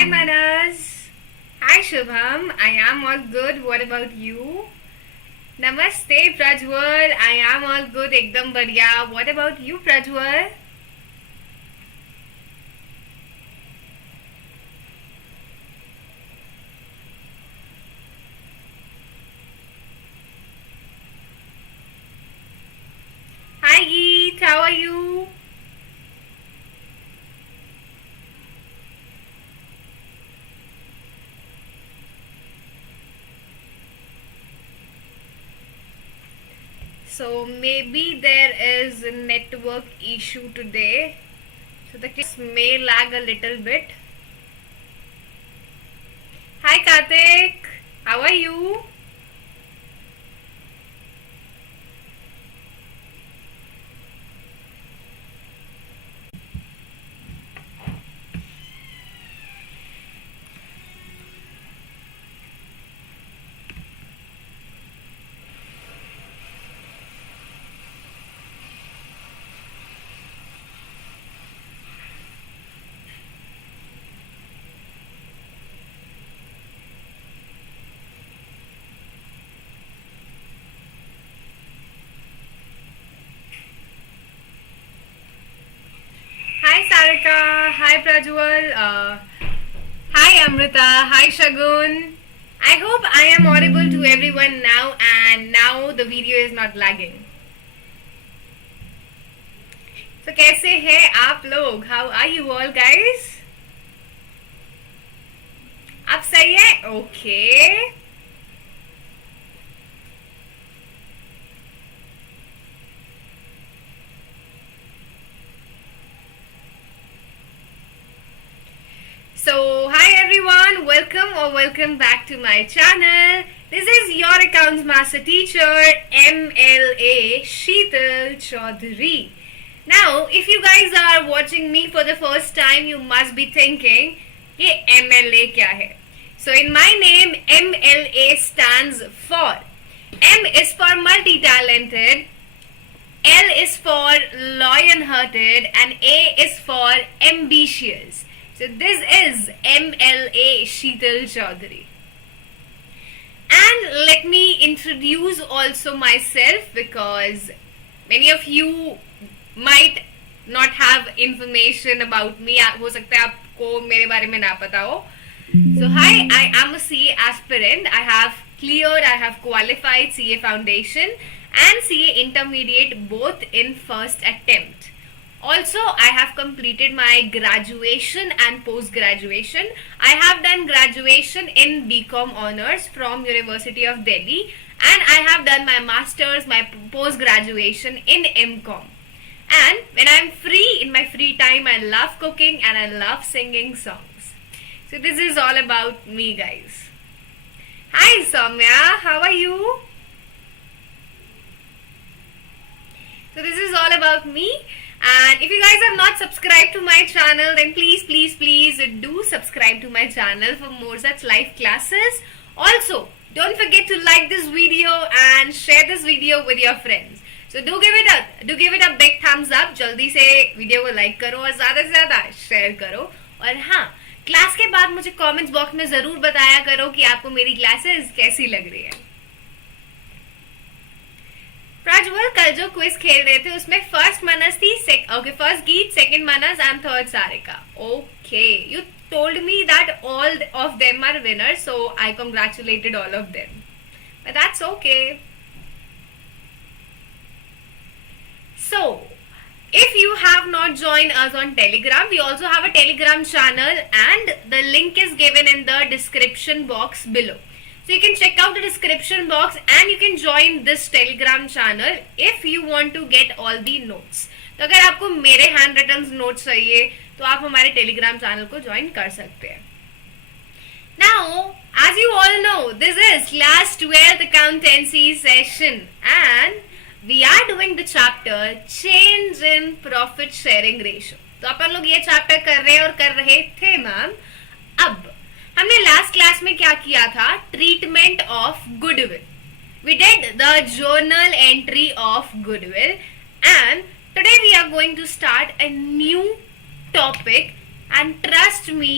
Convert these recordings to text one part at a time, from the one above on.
Hi Manas. Hi Shubham. I am all good. What about you? Namaste Prajwal. I am all good. Ekdam badhiya. What about you Prajwal? Hi Geet. How are you? So maybe there is a network issue today. So the class may lag a little bit. Hi Karthik. How are you? Hi Sarika. Hi Prajwal. Hi Amrita. Hi Shagun. I hope I am audible to everyone now and now the video is not lagging. So कैसे हैं आप लोग? How are you all guys? आप सही है? Okay. So, hi everyone, welcome back to my channel. This is your accounts master teacher, MLA Sheetal Chaudhary. Now, if you guys are watching me for the first time, you must be thinking, ये MLA क्या है? So, in my name, MLA stands for M is for multi-talented, L is for lion-hearted, and A is for ambitious. So this is MLA Sheetal Chaudhary. And let me introduce also myself because many of you might not have information about me. हो सकता है आपको मेरे बारे में ना पता हो. So hi, I am a CA aspirant. I have qualified CA Foundation and CA Intermediate both in first attempt. Also, I have completed my graduation and post-graduation. I have done graduation in BCom Honors from University of Delhi and I have done my masters, my post-graduation in MCom. And when I'm free, in my free time, I love cooking and I love singing songs. So this is all about me guys. Hi Soumya, how are you? So this is all about me. And if you guys have not subscribed to my channel, then please do subscribe to my channel for more such live classes. Also, don't forget to like this video and share this video with your friends. So do give it a big thumbs up. जल्दी से video को like करो और ज़्यादा से ज़्यादा share करो. और हाँ, क्लास के बाद मुझे कमेंट्स बॉक्स में ज़रूर बताया करो कि आपको मेरी क्लासेस कैसी लग रही है. प्रज्वल कल जो क्विज खेल रहे थे उसमें फर्स्ट मानस थी first Geet, second Manas and third Sarika. Okay, you told me that all of them are winners, so I congratulated all of them, but that's okay. So if you have not joined us on Telegram, we also have a Telegram channel and the link is given in the description box below. So you can check out the description box and you can join this Telegram channel if you want to get all the notes. तो अगर आपको मेरे hand written notes चाहिए तो आप हमारे Telegram channel को join कर सकते हैं. Now, as you all know, this is class 12th accountancy session and we are doing the chapter change in profit sharing ratio. तो अपन लोग ये चैप्टर कर रहे हैं और कर रहे थे मैम. अब हमने लास्ट क्लास में क्या किया था? Treatment of goodwill. We did the journal entry of goodwill and today we are going to start a new topic and trust me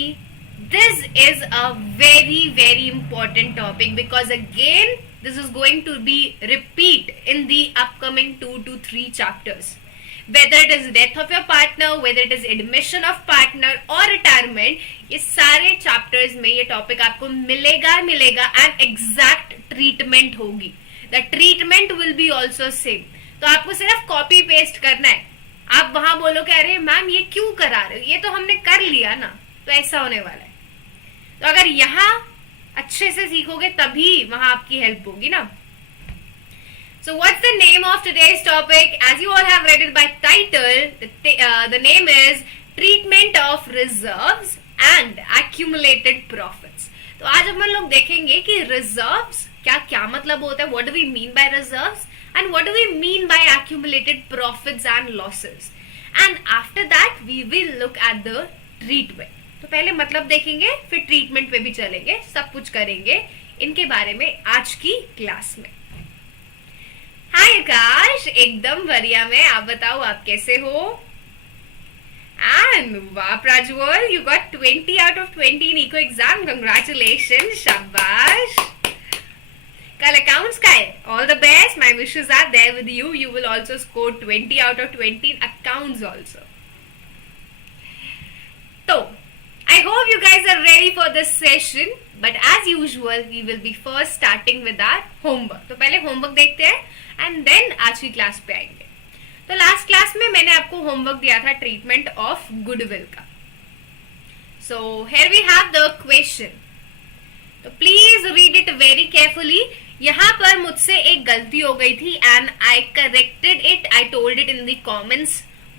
this is a very important topic because again this is going to be repeat in the upcoming 2 to 3 chapters. Whether it is death of your partner, whether it is admission of partner or retirement, ये सारे chapters में ये topic आपको मिलेगा and exact treatment होगी. The treatment will be also same. तो आपको सिर्फ copy paste करना है. आप वहां बोलो कि अरे मैम ये क्यों करा रहे हो, ये तो हमने कर लिया ना, तो ऐसा होने वाला है. तो अगर यहाँ अच्छे से सीखोगे तभी वहां आपकी हेल्प होगी ना. So what's the name of today's topic? As you all have read it by title, the name is Treatment of Reserves and Accumulated Profits. तो आज हम लोग देखेंगे कि reserves क्या क्या मतलब होता है, what do we mean by reserves and what do we mean by accumulated profits and losses. And after that we will look at the treatment. तो पहले मतलब देखेंगे, फिर ट्रीटमेंट पे भी चलेंगे, सब कुछ करेंगे इनके बारे में आज की क्लास में. हाय आकाश, एकदम बढ़िया में. आप बताओ आप कैसे हो? एंड वाह Prajwal, you got 20 out of 20 in eco exam. Congratulation, शाबाश. कल अकाउंट्स का है. All the best, my wishes are there with you. You will also score 20 out of 20 in accounts also. तो I hope you guys are ready for this session. But as usual, we will be first starting with our homework. तो पहले homework देखते हैं and then आज की class पे आएंगे. तो लास्ट क्लास में मैंने आपको होमवर्क दिया था ट्रीटमेंट ऑफ गुडविल का. So here we have the question. तो please read it very carefully. यहाँ पर मुझसे एक गलती हो गई थी and I corrected it. I told it in the comments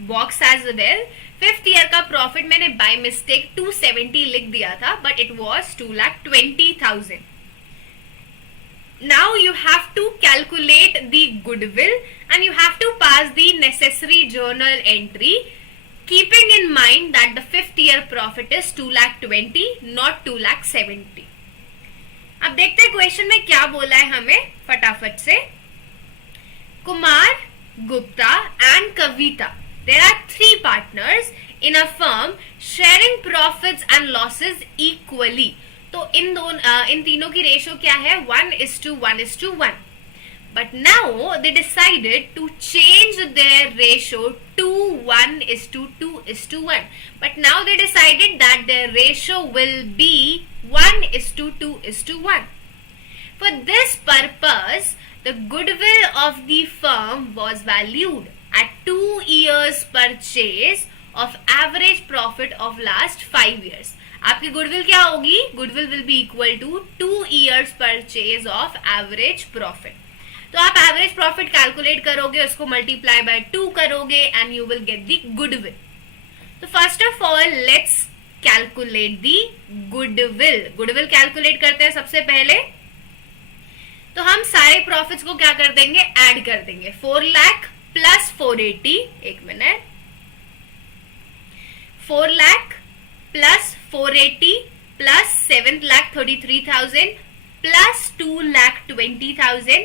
box as well. 5th year का प्रॉफिट मैंने बाय मिस्टेक 270 लिख दिया था, but it was 2,20,000. Now you have to calculate the goodwill and you have to pass the necessary journal entry, keeping in mind that the 5th year profit is 2,20,000, not 2,70,000. अब देखते हैं question में क्या बोला है हमें फटाफट से. Kumar, Gupta and Kavita. There are 3 partners in a firm sharing profits and losses equally. तो इन तीनों की रेशो क्या है? 1:1:1. But now they decided to change their ratio to 1:2:1. But now they decided that their ratio will be 1:2:1. For this purpose, the goodwill of the firm was valued at 2 years purchase of average profit of last 5 years. आपकी goodwill क्या होगी? Goodwill will be equal to 2 years purchase of average profit. तो आप average profit calculate करोगे, उसको multiply by 2 करोगे and you will get the goodwill. तो first of all let's calculate the goodwill. Goodwill calculate करते हैं सबसे पहले. तो हम सारे प्रॉफिट्स को क्या कर देंगे? ऐड कर देंगे. 4 लाख प्लस 480, एक minute, 4 lakh plus 480 plus 7,33,000 plus 2,20,000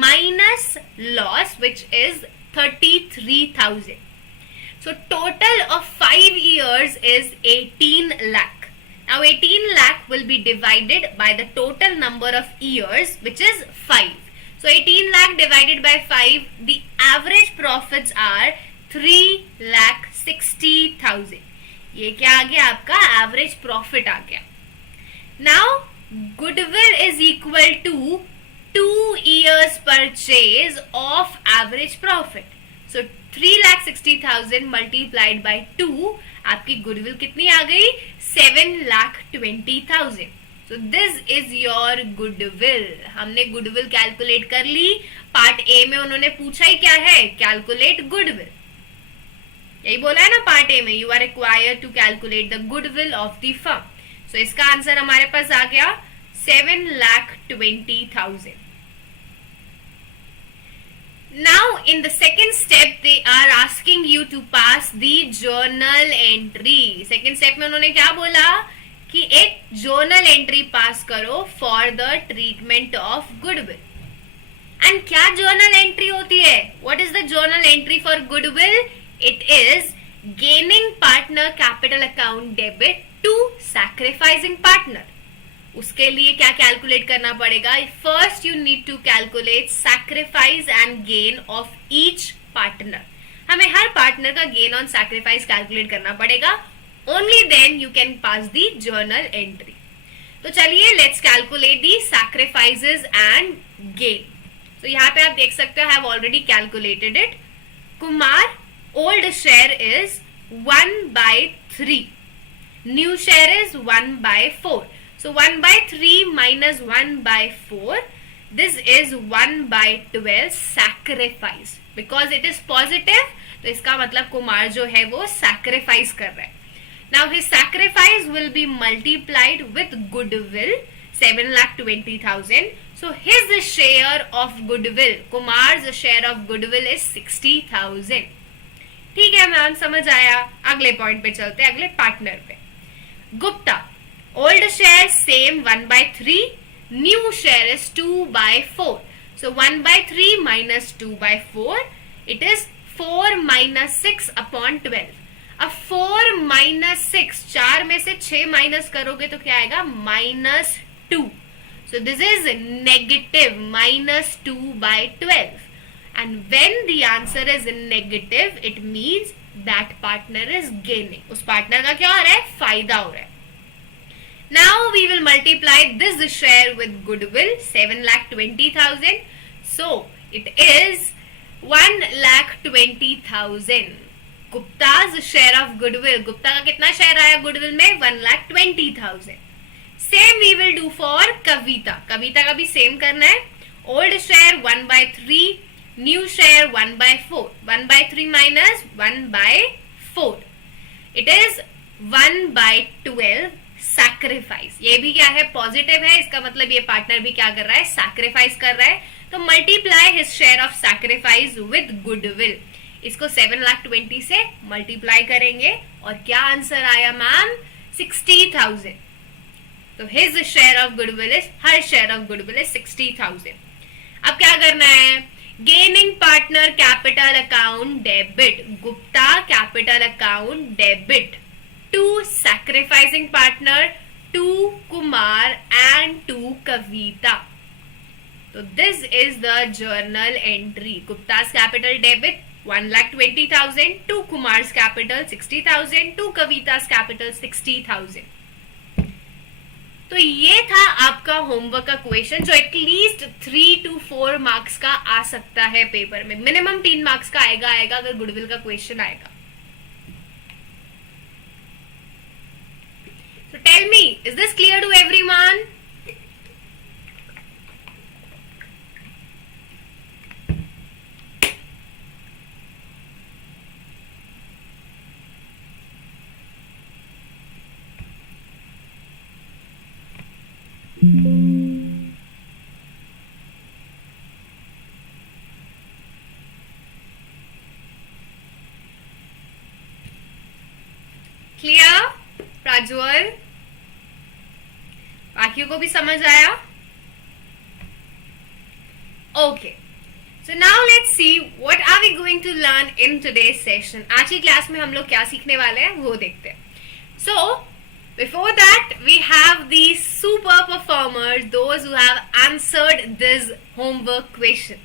minus loss which is 33,000. So total of 5 years is 18 lakh. Now 18 lakh will be divided by the total number of years which is 5. So 18 lakh divided by 5, the average profits are 3,60,000. ये क्या आ गया? आपका average profit आ गया. Now goodwill is equal to 2 years purchase of average profit. So 3,60,000 multiplied by 2, आपकी goodwill कितनी आ गई? 7,20,000. So this is your goodwill. हमने गुडविल कैलकुलेट कर ली. पार्ट ए में उन्होंने पूछा ही क्या है? Calculate goodwill. यही बोला है ना पार्ट ए में, you are required to calculate the goodwill of the firm. So इसका आंसर हमारे पास आ गया 7,20,000. Now in the second step they are asking you to pass the journal entry. Second step में उन्होंने क्या बोला कि एक journal entry पास करो for the treatment of goodwill. And क्या journal entry होती है? What is the journal entry for goodwill? It is gaining partner capital account debit to sacrificing partner. उसके लिए क्या कैलकुलेट करना पड़ेगा? First you need to calculate sacrifice and gain of each partner. हमें हर partner का गेन ऑन सैक्रिफाइस कैलकुलेट करना पड़ेगा, only then you can pass the journal entry. तो चलिए let's calculate the sacrifices and gain. तो यहाँ पे आप देख सकते हो, I have already calculated it. Kumar old share is 1/3, new share is 1/4. So 1/3 minus 1/4, this is 1/12 sacrifice. Because it is positive, तो इसका मतलब कुमार जो है वो sacrifice कर रहा है. Now his sacrifice will be multiplied with goodwill, 7,20,000. So his share of goodwill, कुमार's share of goodwill is 60,000. ठीक है मैम, समझ आया। अगले पॉइंट पे चलते हैं, अगले पार्टनर पे। Gupta old share same 1/3, new share is 2/4. So 1/3 minus 2/4, it is 4 minus 6 upon 12. अब 4 minus 6, 4 में से 6 माइनस करोगे तो क्या आएगा? -2. So this is negative -2/12. And when the answer is negative, it means that partner is gaining. उस partner का क्या हो रहा है? फायदा हो रहा है। Now we will multiply this share with goodwill, 7,20,000. So it is 1,20,000. Gupta's share of goodwill. Gupta का कितना शेयर आया goodwill में? 1,20,000. Same we will do for Kavita. Kavita का भी same करना है. Old share 1/3, new share 1/4. 1/3 minus 1/4. It is 1/12. Sacrifice, ये भी क्या है? पॉजिटिव है। इसका मतलब ये पार्टनर भी क्या कर रहा है? सैक्रिफाइस कर रहा है। तो multiply his share of sacrifice with goodwill. इसको 7,20,000 से मल्टीप्लाई करेंगे और क्या आंसर आया मैम? 60,000. तो his share of goodwill is, her share of goodwill is 60,000. अब क्या करना है? Gaining partner capital account debit, Gupta capital account debit to sacrificing partner, to Kumar and to Kavita. So this is the journal entry. Gupta's capital debit 1,20,000, to Kumar's capital 60,000, to Kavita's capital 60,000. तो ये था आपका homework का question जो at least 3 to 4 marks का आ सकता है paper में। मिनिमम 3 मार्क्स का आएगा अगर गुडविल का क्वेश्चन आएगा। So tell me, is this clear to everyone? Clear? Prajwal? बाकियों को भी समझ आया? Okay. So now let's see what are we going to learn in today's session. आज की क्लास में हम लोग क्या सीखने वाले हैं वो देखते हैं. So before that we have these super performers, those who have answered this homework question.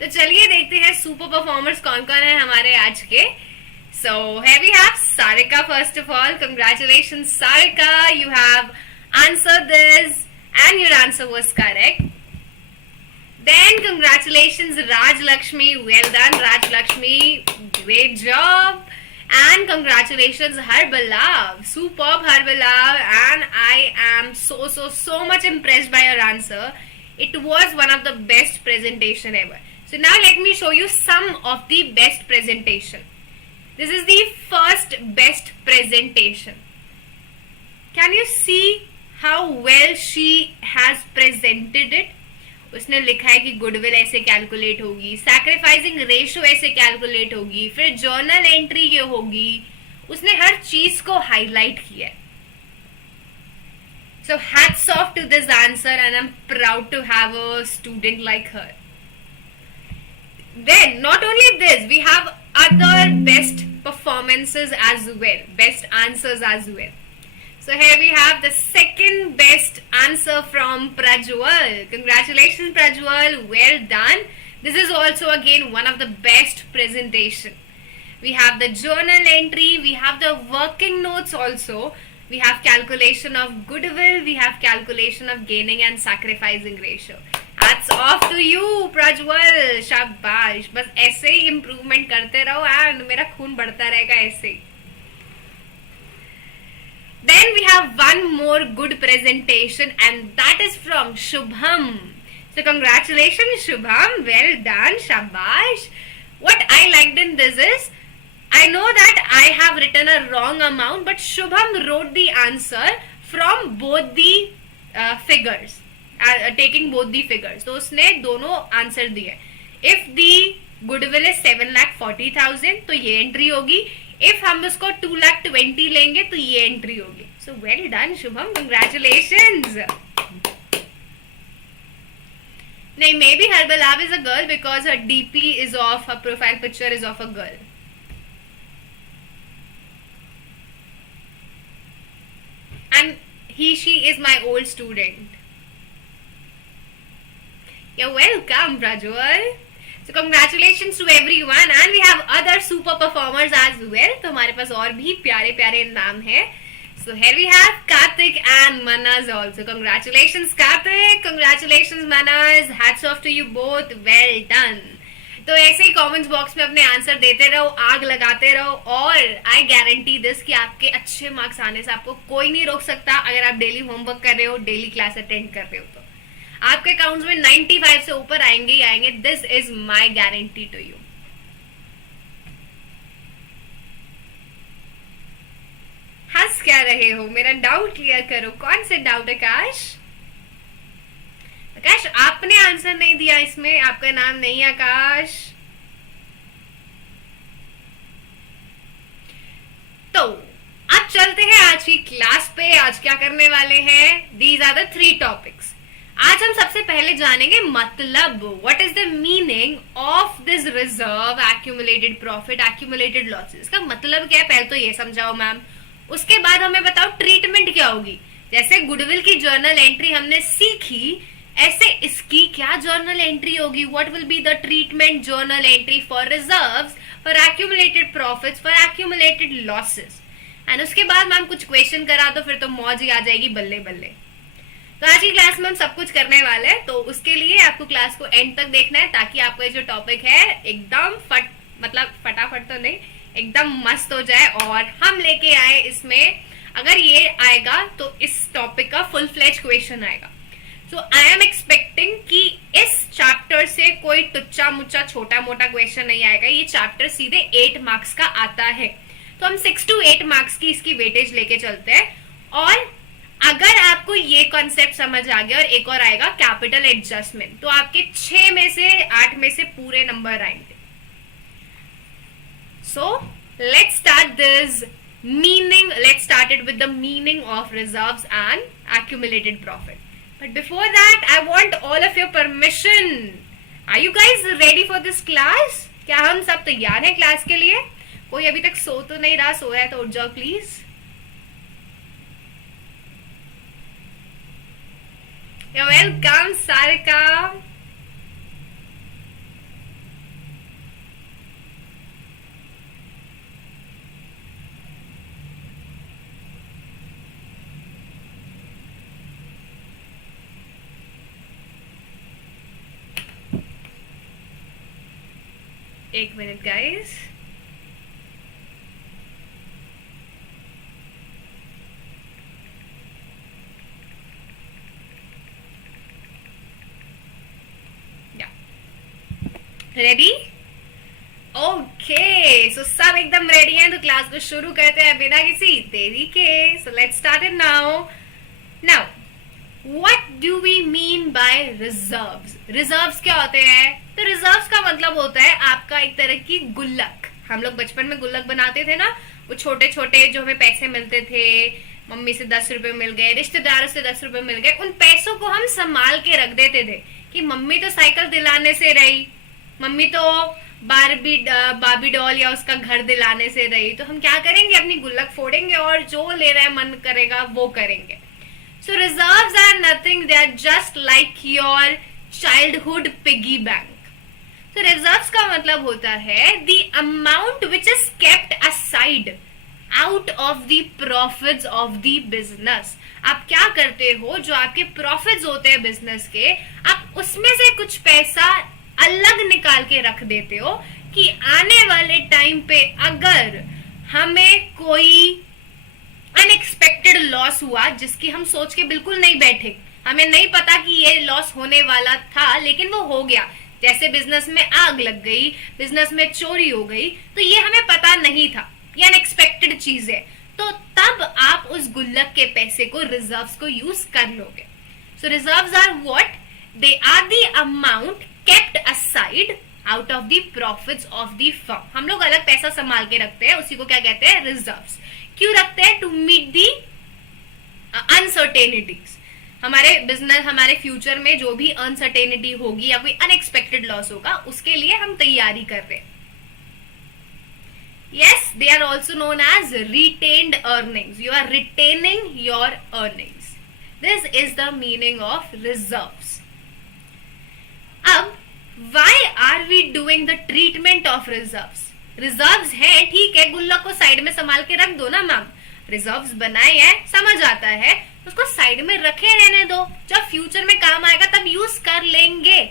तो चलिए देखते हैं super performers कौन कौन है हमारे आज के. So here we have Sarika. First of all, congratulations Sarika, you have answered this and your answer was correct. Then congratulations Raj Lakshmi, well done Raj Lakshmi, great job. And congratulations Harbalav, superb Harbalav, and I am so much impressed by your answer. It was one of the best presentation ever. So now let me show you some of the best presentation. This is the first best presentation. Can you see how well she has presented it? उसने लिखा है कि goodwill ऐसे calculate होगी, sacrificing ratio ऐसे calculate होगी, फिर journal entry ये होगी। उसने हर चीज को हाईलाइट किया है। So hats off to this answer and I'm proud to have a student like her. Then not only this, we have other best performances as well, best answers as well. So here we have the second best answer from Prajwal. Congratulations, Prajwal. Well done. This is also again one of the best presentation. We have the journal entry. We have the working notes also. We have calculation of goodwill. We have calculation of gaining and sacrificing ratio. Hats off to you, Prajwal. शाबाश. बस ऐसे ही improvement करते रहो and मेरा खून बढ़ता रहेगा ऐसे ही. Then we have one more good presentation and that is from Shubham. So congratulations Shubham, well done, shabash. What I liked in this is, I know that I have written a wrong amount but Shubham wrote the answer from both the figures, taking both the figures. तो उसने दोनों answer दिए. If the goodwill is 7,40,000 तो ये entry होगी. If हम उसको 2,20,000 लेंगे तो ये एंट्री होगी. So well done Shubham, congratulations. नहीं, maybe her below is a girl because her DP is of, her profile picture is of a girl. And he she is my old student. You're welcome, Prajwal. So congratulations to everyone and we have other super performers as well. तो हमारे पास और भी प्यारे प्यारे नाम हैं. So here we have Karthik and Manas also. Congratulations Karthik, congratulations Manas. Hats off to you both. Well done. तो ऐसे ही कमेंट्स बॉक्स में अपने आंसर देते रहो, आग लगाते रहो और आई गारंटी दिस कि आपके अच्छे मार्क्स आने से आपको कोई नहीं रोक सकता. अगर आप डेली होमवर्क कर रहे हो, डेली क्लास अटेंड कर रहे हो तो आपके अकाउंट्स में 95 से ऊपर आएंगे ही आएंगे. This is my guarantee to you. हंस क्या रहे हो, मेरा डाउट क्लियर करो. कौन से डाउट आकाश? आकाश आपने आंसर नहीं दिया इसमें, आपका नाम नहीं है आकाश. तो अब चलते हैं आज की क्लास पे. आज क्या करने वाले हैं? These are the 3 topics. आज हम सबसे पहले जानेंगे मतलब what is the meaning of this reserve, accumulated profit, accumulated losses. इसका मतलब क्या है पहले तो ये समझाओ मैम. उसके बाद हमें बताओ ट्रीटमेंट क्या होगी. जैसे गुडविल की जर्नल एंट्री हमने सीखी, ऐसे इसकी क्या जर्नल एंट्री होगी. What will be the treatment journal entry for reserves, for accumulated profits, for accumulated losses. And उसके बाद मैम कुछ क्वेश्चन करा दो, फिर तो मौज ही आ जाएगी बल्ले बल्ले. तो आज की क्लास में हम सब कुछ करने वाले हैं. तो उसके लिए आपको क्लास को एंड तक देखना है ताकि आपको ये जो टॉपिक है एकदम फटाफट तो नहीं, एकदम मस्त हो जाए और हम लेके आए इसमें. अगर ये आएगा तो इस टॉपिक का फुल फ्लेज क्वेश्चन आएगा. सो आई एम एक्सपेक्टिंग कि इस चैप्टर से कोई टुच्चा मुच्चा छोटा मोटा क्वेश्चन नहीं आएगा. ये चैप्टर सीधे 8 मार्क्स का आता है. तो हम 6 to 8 मार्क्स की इसकी वेटेज लेके चलते हैं. और अगर आपको ये कॉन्सेप्ट समझ आ गया और एक और आएगा कैपिटल एडजस्टमेंट, तो आपके 6 में से 8 में से पूरे नंबर आएंगे. सो let's start this meaning. Let's start it with the meaning of reserves and accumulated profit. But before that, I want all of your permission. Are you guys ready for this class? क्या हम सब तैयार हैं class के लिए? कोई अभी तक सो तो नहीं रहा, सोया है तो उठ जाओ प्लीज. You're welcome, Sarika. एक मिनट गाइस. रेडी? ओके, सो सब एकदम रेडी हैं तो क्लास को शुरू करते हैं बिना किसी देरी के. So let's start it now. Now what do we mean by reserves? Reserves क्या होते हैं? तो रिजर्व्स का मतलब होता है आपका एक तरह की गुल्लक. हम लोग बचपन में गुल्लक बनाते थे ना, वो छोटे छोटे जो हमें पैसे मिलते थे, मम्मी से 10 रुपए मिल गए, रिश्तेदारों से 10 रुपए मिल गए, उन पैसों को हम संभाल के रख देते थे कि मम्मी तो साइकिल दिलाने से रही, मम्मी तो बार्बी डॉल या उसका घर दिलाने से रही, तो हम क्या करेंगे, अपनी गुल्लक फोड़ेंगे और जो लेना है मन करेगा वो करेंगे. So reserves are nothing, they are just like your childhood piggy bank. तो रिजर्व्स का मतलब होता है the amount which is kept aside out of the profits of the business. आप क्या करते हो, जो आपके प्रॉफिट्स होते हैं बिजनेस के, आप उसमें से कुछ पैसा अलग निकाल के रख देते हो कि आने वाले टाइम पे अगर हमें कोई अनएक्सपेक्टेड लॉस हुआ जिसकी हम सोच के बिल्कुल नहीं बैठे, हमें नहीं पता कि ये लॉस होने वाला था लेकिन वो हो गया, जैसे बिजनेस में आग लग गई, बिजनेस में चोरी हो गई, तो ये हमें पता नहीं था, ये अनएक्सपेक्टेड चीज है, तो तब आप उस गुल्लक के पैसे को, रिजर्व्स को यूज कर लोगे. So reserves are what, they are the amount kept aside out of the profits of the firm. हम लोग अलग पैसा संभाल के रखते हैं, उसी को क्या कहते हैं, रिजर्व्स. क्यों रखते हैं, टू मीट दी अनसर्टेनिटीज. हमारे बिजनेस, हमारे फ्यूचर में जो भी अनसर्टेनिटी होगी या कोई अनएक्सपेक्टेड लॉस होगा, उसके लिए हम तैयारी कर रहे हैं. Yes, they are also known as retained earnings. You are retaining your earnings. This is the meaning of reserves. अब why are we doing the treatment of reserves? Reserves है, ठीक है, गुल्लक को साइड में संभाल के रख दो ना मैम. रिजर्व्स बनाए हैं, समझ आता है, उसको साइड में रखे रहने दो, जब फ्यूचर में काम आएगा तब यूज कर लेंगे.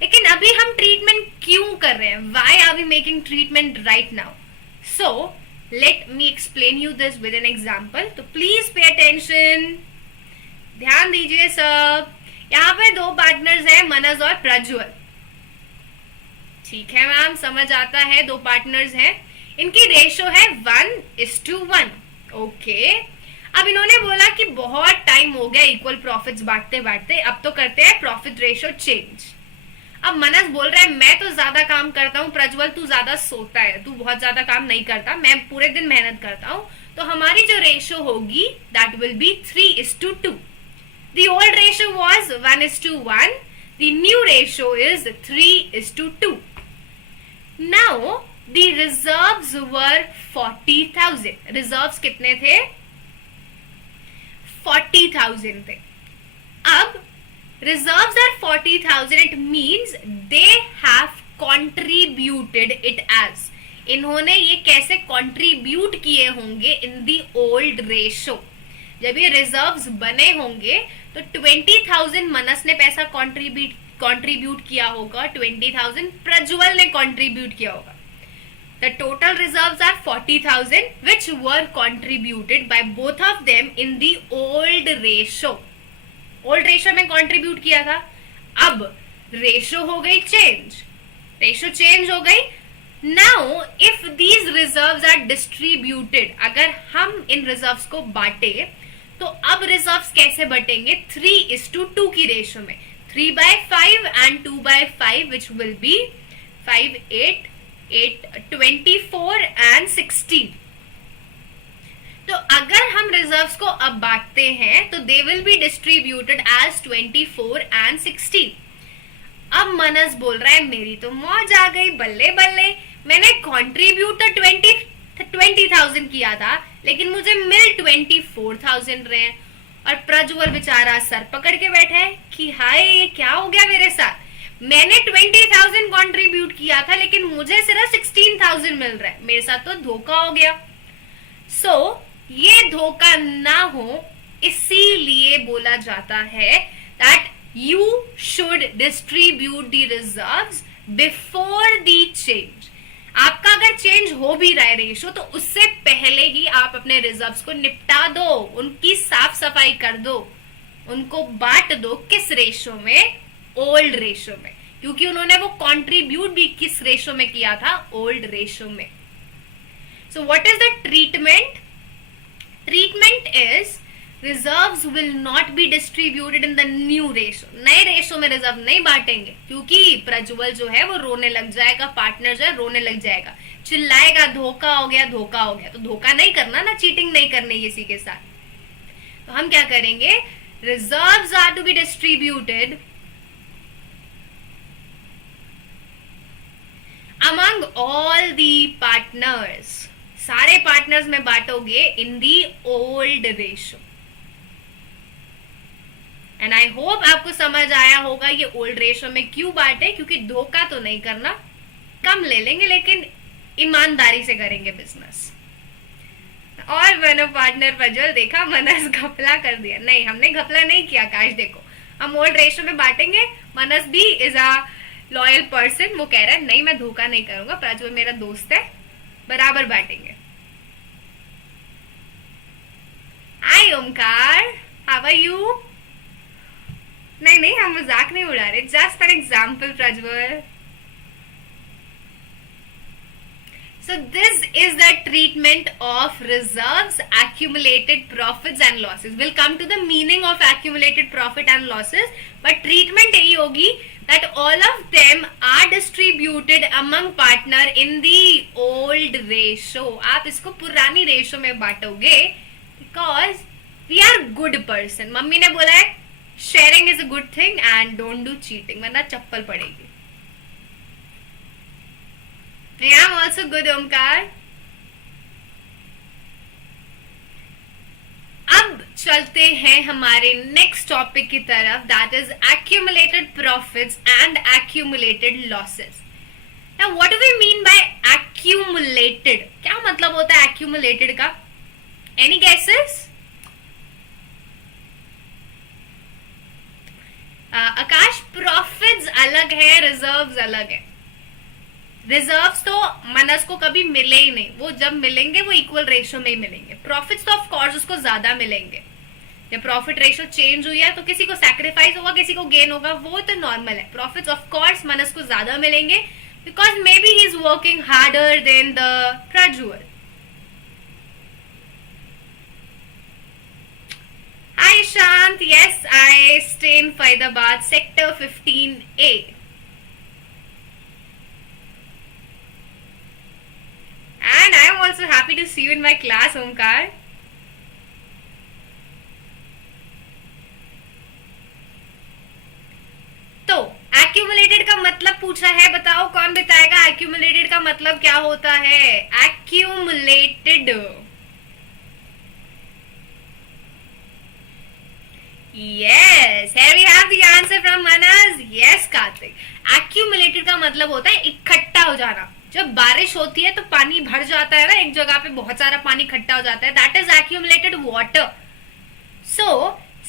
लेकिन अभी हम ट्रीटमेंट क्यों कर रहे हैं, why are we making treatment right now? So, let me explain you this with an example. तो please pay attention. ध्यान दीजिए सब. यहाँ पे दो पार्टनर्स हैं, मनज और प्रज्वल. ठीक है मैम, समझ आता है, दो पार्टनर्स हैं, इनकी रेशो है 1:1. ओके. अब इन्होंने बोला कि बहुत टाइम हो गया इक्वल प्रॉफिट्स बांटते बांटते, अब तो करते हैं प्रॉफिट रेशो चेंज. अब मनस बोल रहा है मैं तो ज्यादा काम करता हूँ, प्रज्वल तू ज्यादा सोता है, तू बहुत ज्यादा काम नहीं करता, मैं पूरे दिन मेहनत करता हूँ, तो हमारी जो रेशो होगी that will be 3:2. The old ratio was 1:1, the new ratio is 3:2. Now the reserves were 40,000. Reserves कितने थे, 40,000 थे. अब reserves are 40,000. It means they have contributed it as. इन्होंने ये कैसे contribute किए होंगे in the old ratio. जब ये reserves बने होंगे तो 20,000 मनस ने पैसा contribute किया होगा, 20,000 प्रज्वल ने contribute किया होगा. The total reserves are 40,000 which were contributed by both of them in the old ratio. Old ratio में कंट्रीब्यूट किया था. अब रेशो हो गई चेंज, रेशो चेंज हो गई. Now if these reserves are distributed, अगर हम इन रिजर्व्स को बांटे तो अब रिजर्व्स कैसे बटेंगे, 3:2 की रेशो में, 3/5 and 2/5 which will be 5, 8, 24 and 16. तो अगर हम रिजर्व्स को अब बांटते हैं तो they will be distributed as 24 and 16. अब मनस बोल रहा है मेरी तो मौज आ गई, बल्ले बल्ले, मैंने कंट्रीब्यूट तो 20,000 किया था लेकिन मुझे मिल 24,000 रहे हैं. और प्रज्वल बेचारा सर पकड़ के बैठा है कि हाय ये क्या हो गया मेरे साथ, मैंने 20,000 कंट्रीब्यूट किया था लेकिन मुझे सिर्फ 16,000 मिल रहा है, मेरे साथ तो धोखा हो गया. सो ये धोखा ना हो इसीलिए बोला जाता है that you should distribute the reserves before the change. आपका अगर चेंज हो भी रहा है रेशो तो उससे पहले ही आप अपने रिजर्व्स को निपटा दो, उनकी साफ सफाई कर दो, उनको बांट दो. किस रेशो में, ओल्ड रेशो में, क्योंकि उन्होंने वो कंट्रीब्यूट भी किस रेशो में किया था, ओल्ड रेशो में. So what is the treatment? Treatment is reserves will not be distributed in the new ratio. नए रेशो में रिजर्व नहीं बांटेंगे क्योंकि प्रज्वल जो है वो रोने लग जाएगा, पार्टनर जो है रोने लग जाएगा, चिल्लाएगा धोखा हो गया, धोखा हो गया. तो धोखा नहीं करना ना, चीटिंग नहीं करनी किसी के साथ. तो हम क्या करेंगे, reserves are to be distributed among all the partners, सारे पार्टनर्स में बांटोगे in the old ratio. And I hope आपको समझ आया होगा ये ओल्ड रेशो में क्यों बांटे, क्योंकि धोखा तो नहीं करना, कम ले लेंगे लेकिन ईमानदारी से करेंगे बिजनेस। और बनो पार्टनर प्रज्वल, देखा मनस घपला कर दिया। नहीं, हमने घपला नहीं किया काश, देखो हम ओल्ड रेशो में बांटेंगे। मनस भी इज अ लॉयल पर्सन, वो कह रहा है नहीं मैं धोखा नहीं करूंगा, प्रज्वल मेरा दोस्त है, बराबर बांटेंगे। हाय ओमकार, हाउ आर यू? नहीं, हम मजाक नहीं उड़ा रहे, just an example Prajwal. So this is the treatment of reserves, accumulated profits and losses. We'll come to the meaning of accumulated profit and losses, but treatment यही होगी that all of them are distributed among partner in the old ratio. आप इसको पुरानी ratio में बांटोगे because we are good person. Mummy ने बोला है sharing is a good thing and don't do cheating, वरना चप्पल पड़ेगी। I am also good, Omkar. अब चलते हैं हमारे नेक्स्ट टॉपिक की तरफ, that is accumulated profits and accumulated losses. Now what do we mean by accumulated? क्या मतलब होता है accumulated का? Any guesses? आकाश, प्रॉफिट्स अलग है, रिजर्व्स अलग है। रिजर्व्स तो मनस को कभी मिले ही नहीं, वो जब मिलेंगे वो इक्वल रेशियो में ही मिलेंगे। प्रॉफिट्स तो ऑफ कोर्स उसको ज्यादा मिलेंगे। जब प्रॉफिट रेशियो चेंज हुई है तो किसी को सैक्रिफाइस होगा, किसी को गेन होगा, वो तो नॉर्मल है। प्रॉफिट्स ऑफ कोर्स मनस को ज्यादा मिलेंगे because may be he is working harder than the Prajwal. Hi Shant, yes, I stay in Faridabad, sector 15A. And I am also happy to see you in my class, Omkar. तो accumulated का मतलब पूछा है, बताओ कौन बताएगा accumulated का मतलब क्या होता है? Accumulated, yes, here we have the answer from Manas. Yes, Karthik. Accumulated का मतलब होता है इकट्ठा हो जाना। जब बारिश होती है तो पानी भर जाता है ना, एक जगह पे बहुत सारा पानी इकट्ठा हो जाता है, that is accumulated water. So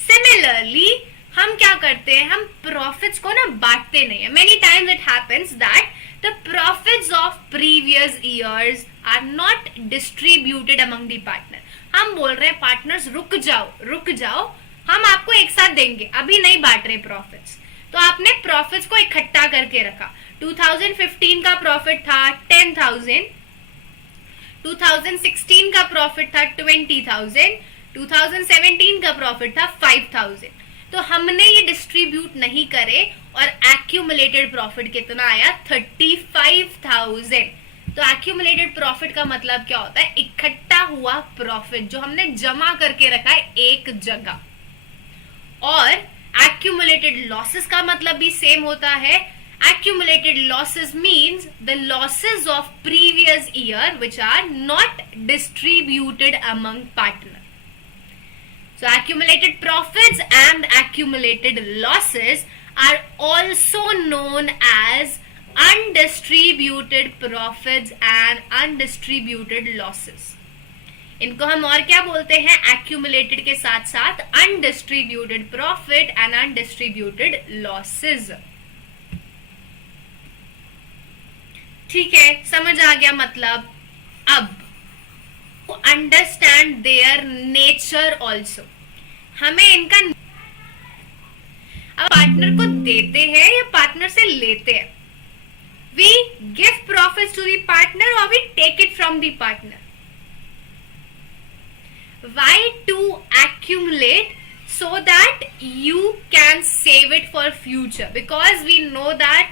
similarly हम क्या करते हैं, हम प्रॉफिट्स को ना बांटते नहीं है। Many times it happens that the profits of previous years are not distributed among the partner. हम बोल रहे हैं पार्टनर्स रुक जाओ, हम आपको एक साथ देंगे, अभी नहीं बांट रहे प्रॉफिट्स। तो आपने प्रॉफिट्स को इकट्ठा करके रखा। 2015 का प्रॉफिट था 10,000, 2016 का प्रॉफिट था 20,000, 2017 का प्रॉफिट था 5,000। तो हमने ये डिस्ट्रीब्यूट नहीं करे और एक्यूमुलेटेड प्रॉफिट कितना आया? 35,000। तो एक्यूमुलेटेड प्रॉफिट का मतलब क्या होता है? इकट्ठा हुआ प्रॉफिट जो हमने जमा करके रखा है एक जगह। और accumulated losses का मतलब भी सेम होता है। accumulated losses means the losses of previous year which are not distributed among partner. So accumulated profits and accumulated losses are also known as undistributed profits and undistributed losses. इनको हम और क्या बोलते हैं? accumulated के साथ साथ undistributed profit and undistributed losses. ठीक है, समझ आ गया मतलब। अब understand their nature also. हमें इनका अब पार्टनर को देते हैं या पार्टनर से लेते हैं? We give profits to the partner or we take it from the partner. Why to accumulate? So that you can save it for future, because we know that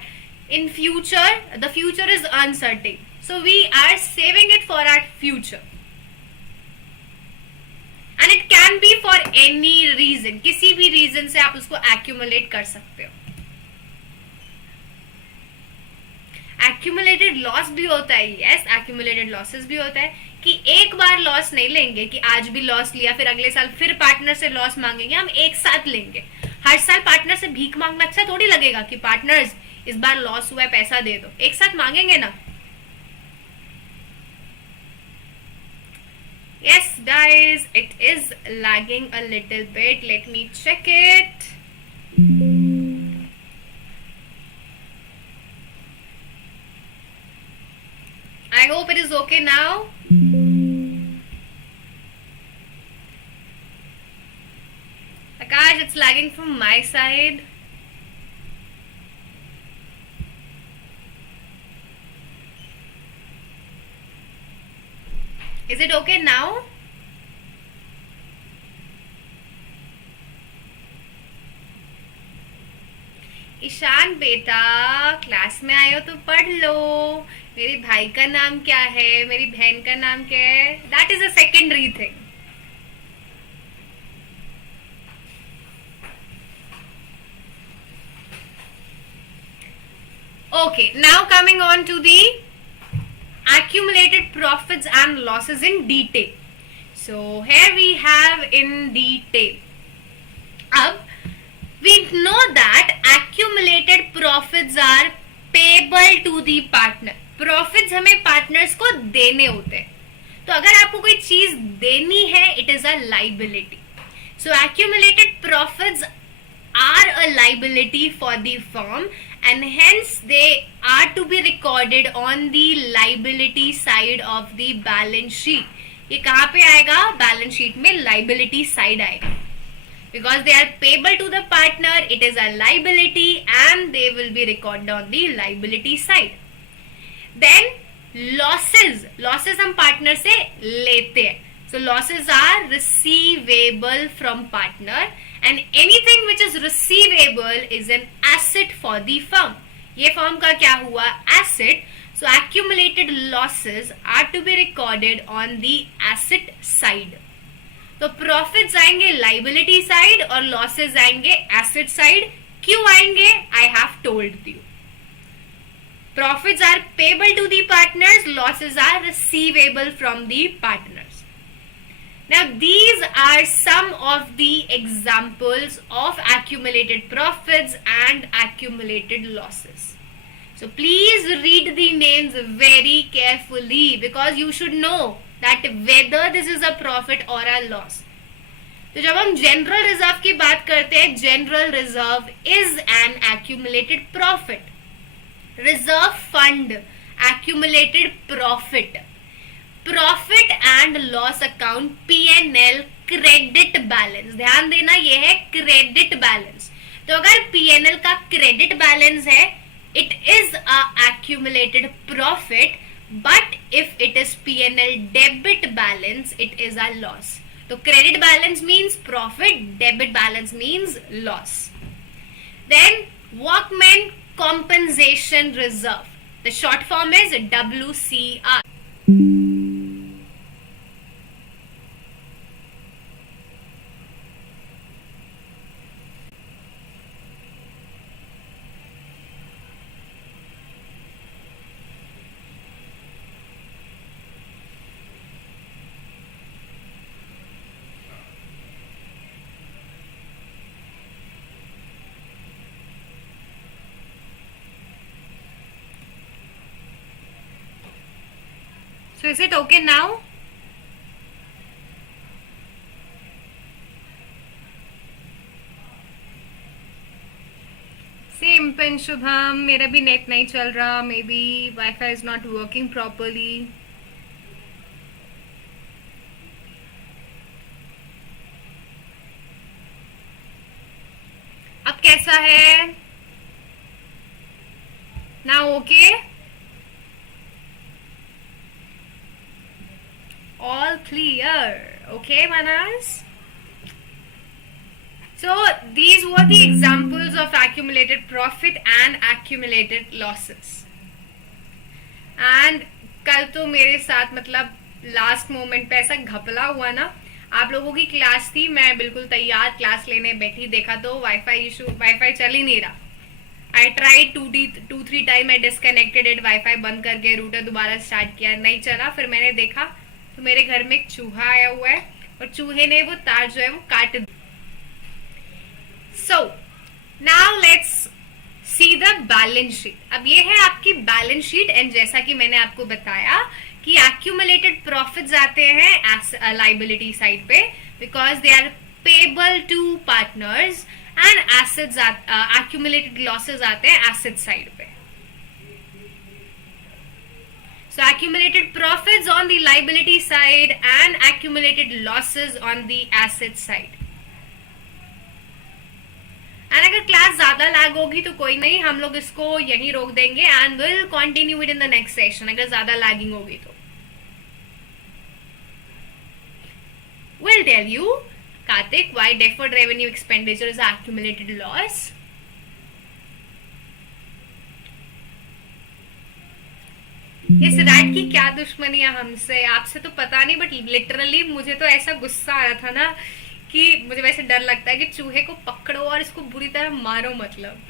in future the future is uncertain, so we are saving it for our future, and it can be for any reason. किसी भी reason से आप उसको accumulate कर सकते हो। Accumulated loss भी होता है, यस एक्यूमुलेटेड लॉसेस भी होता है कि एक बार लॉस नहीं लेंगे कि आज भी लॉस लिया फिर अगले साल फिर पार्टनर से लॉस मांगेंगे, हम एक साथ लेंगे। हर साल पार्टनर से भीख मांगना अच्छा थोड़ी लगेगा कि पार्टनर्स इस बार लॉस हुआ है पैसा दे दो, एक साथ मांगेंगे ना। Yes guys, it is lagging a little bit, let me check it. I hope it is okay now. Akash, it's lagging from my side. Is it okay now? Ishan बेटा, क्लास में आए हो तो पढ़ लो। मेरे भाई का नाम क्या है, मेरी बहन का नाम क्या है, that is a secondary thing. Okay, now coming on to the accumulated profits and losses in detail. So here we have in detail. अब we know that accumulated profits are payable to the partner. Profits हमें partners को देने होते हैं, तो अगर आपको कोई चीज देनी है it is a liability. So accumulated profits are a liability for the firm and hence they are to be recorded on the liability side of the balance sheet. ये कहाँ पे आएगा, balance sheet में liability side आएगा. Because they are payable to the partner, it is a liability and they will be recorded on the liability side. Then losses हम partner से लेते हैं. So losses are receivable from partner and anything which is receivable is an asset for the firm. ये firm का क्या हुआ, asset. So accumulated losses are to be recorded on the asset side. तो profits आएंगे liability side और losses आएंगे asset side. क्यों आएंगे, I have told you. Profits are payable to the partners, losses are receivable from the partners. Now these are some of the examples of accumulated profits and accumulated losses. So please read the names very carefully because you should know that whether this is a profit or a loss. तो जब हम general reserve की बात करते हैं, general reserve is an accumulated profit. Reserve fund accumulated profit. Profit and loss account P&L credit balance, ध्यान देना ये है क्रेडिट बैलेंस। तो अगर P&L का क्रेडिट बैलेंस है, it is a accumulated profit. But if it is P&L debit balance, it is a loss. So credit balance means profit, debit balance means loss. Then workmen compensation reserve. The short form is WCR. So is it okay now? Same pin Shubham, मेरा भी net नहीं चल रहा, may be wifi is not working properly. अब कैसा है? Now okay? All clear. Okay, Manas? So these were the examples of accumulated profit and accumulated losses. And कल तो मेरे साथ मतलब लास्ट मोमेंट पे ऐसा घपला हुआ ना, आप लोगों की क्लास थी, मैं बिल्कुल तैयार क्लास लेने बैठी, देखा तो वाईफाई इशू, वाईफाई चल ही नहीं रहा। I try 2-3 time, I disconnected it, wifi बंद करके रूटर दोबारा स्टार्ट किया, नहीं चला। फिर मैंने देखा तो मेरे घर में एक चूहा आया हुआ है और चूहे ने वो तार जो है वो काट दिया। So now let's see the balance sheet. अब ये है आपकी बैलेंस शीट, एंड जैसा कि मैंने आपको बताया कि एक्यूमुलेटेड प्रॉफिट्स आते हैं लाइबिलिटी साइड पे, because they are payable to partners, and assets accumulated losses आते हैं एसेट साइड पे। So accumulated profits on the liability side and accumulated losses on the asset side. And अगर class ज्यादा lag होगी तो कोई नहीं, हम लोग इसको यहीं रोक देंगे and will continue it in the next session अगर ज्यादा लैगिंग होगी तो। We'll tell you, Karthik, why deferred revenue expenditure is accumulated loss. इस रैट की क्या दुश्मनी है हमसे, आपसे तो पता नहीं, बट लिटरली मुझे तो ऐसा गुस्सा आ रहा था ना कि मुझे वैसे डर लगता है कि चूहे को पकड़ो और इसको बुरी तरह मारो। मतलब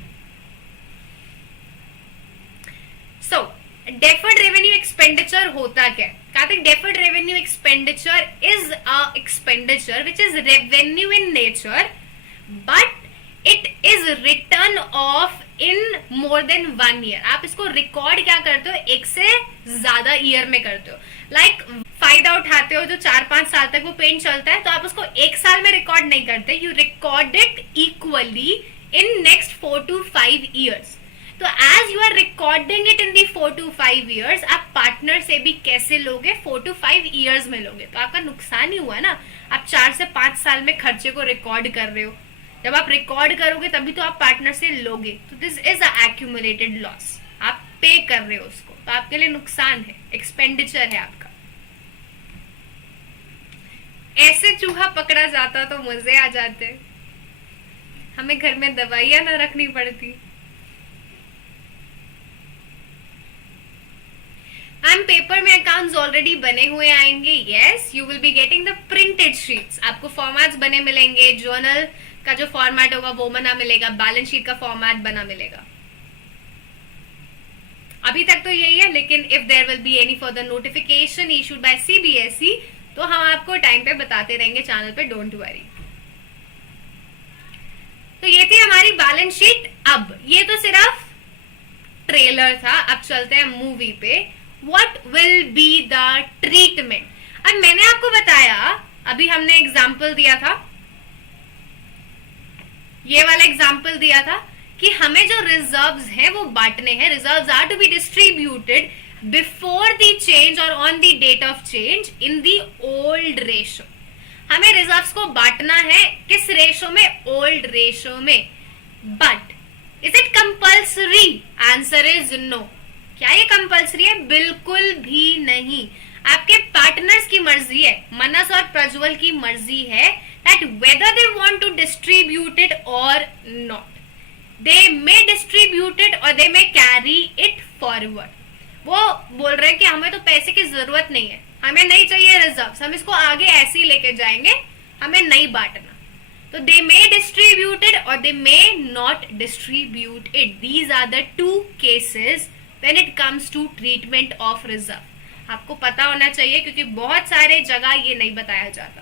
सो डेफर्ड रेवेन्यू एक्सपेंडिचर होता क्या है? कहते हैं deferred revenue expenditure is a expenditure which is revenue in nature, but it is return of in more than 1 year. आप इसको रिकॉर्ड क्या करते हो? एक से ज्यादा ईयर में करते हो। लाइक फायदा उठाते हो जो 4-5 साल तक वो पेन चलता है, तो आप उसको एक साल में रिकॉर्ड नहीं करते, you record it equally in next 4 to 5 years. तो as you are recording it in the 4 to 5 years, आप पार्टनर से भी कैसे लोगे? 4 to 5 ईयर्स में लोगे, तो आपका नुकसान ही हुआ ना। आप 4 से 5 साल में खर्चे को रिकॉर्ड कर रहे हो, जब आप रिकॉर्ड करोगे तभी तो आप पार्टनर से लोगे। तो this is a accumulated loss, आप पे कर रहे हो उसको, तो आपके लिए नुकसान है, एक्सपेंडिचर है आपका। ऐसे चूहा पकड़ा जाता तो मजे आ जाते, हमें घर में दवाइयां ना रखनी पड़ती। पेपर में अकाउंट्स ऑलरेडी बने हुए आएंगे। Yes, you will be getting the printed sheets, आपको फॉर्मेट्स बने मिलेंगे, जर्नल का जो फॉर्मेट होगा वो बना मिलेगा, बैलेंस शीट का फॉर्मेट बना मिलेगा। अभी तक तो यही है, लेकिन if there will be any further notification issued by CBSE तो हम आपको टाइम पे बताते रहेंगे चैनल पे, डोंट वरी। तो ये थी हमारी बैलेंस शीट। अब ये तो सिर्फ ट्रेलर था, अब चलते हैं मूवी पे। What will be the treatment? अब मैंने आपको बताया, अभी हमने एग्जाम्पल दिया था, ये वाला एग्जाम्पल दिया था कि हमें जो रिजर्व्स हैं वो बांटने हैं। Reserves are to be distributed before the change और on the date of change in the old ratio. हमें रिजर्व्स को बांटना है किस रेशो में? ओल्ड रेशो में। But is it compulsory? Answer is no. क्या ये कंपल्सरी है? बिल्कुल भी नहीं। आपके पार्टनर्स की मर्जी है, मनस और प्रज्वल की मर्जी है that whether they want to distribute it or not. They may distribute it or they may carry it forward. वो बोल रहे हैं कि हमें तो पैसे की जरूरत नहीं है, हमें नहीं चाहिए रिजर्व्स, हम इसको आगे ऐसे ही लेके जाएंगे, हमें नहीं बांटना। तो they may distribute it or they may not distribute it. These are the two cases when it comes to treatment of reserve. आपको पता होना चाहिए क्योंकि बहुत सारे जगह ये नहीं बताया जाता।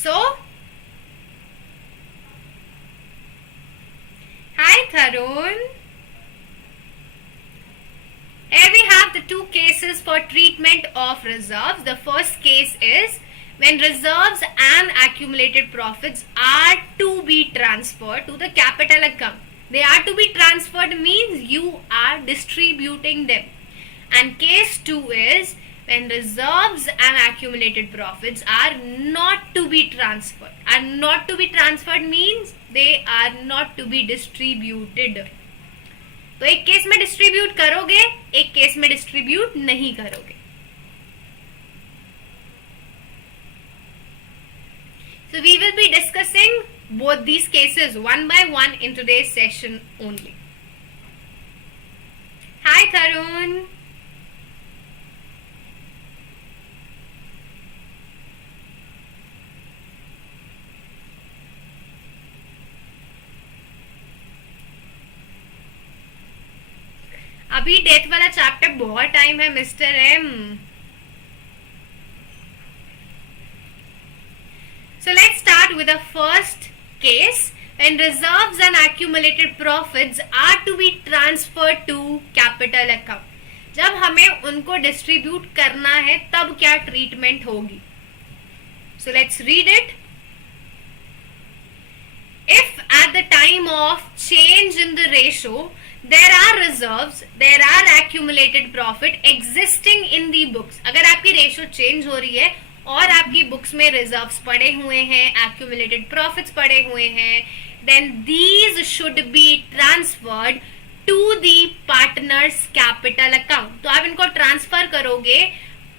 So, hi Tarun. Here we have the two cases for treatment of reserves. The first case is when reserves and accumulated profits are to be transferred to the capital account. They are to be transferred means you are distributing them. And case 2 is when reserves and accumulated profits are not to be transferred. And not to be transferred means they are not to be distributed. तो एक case में distribute करोगे, एक case में distribute नहीं करोगे। So we will be discussing both these cases one by one in today's session only. Hi Tarun. अभी death वाला चैप्टर बहुत टाइम है mister M. So let's start with the first case when reserves and accumulated profits are to be transferred to capital account. जब हमें उनको distribute करना है तब क्या ट्रीटमेंट होगी. So let's read it. If at the time of change in the ratio there are reserves, there are accumulated profit existing in the books. अगर आपकी रेशियो चेंज हो रही है और आपकी बुक्स में रिजर्व्स पड़े हुए हैं, एक्यूमुलेटेड प्रॉफिट्स पड़े हुए हैं, then these should be transferred to the partners capital account. तो आप इनको ट्रांसफर करोगे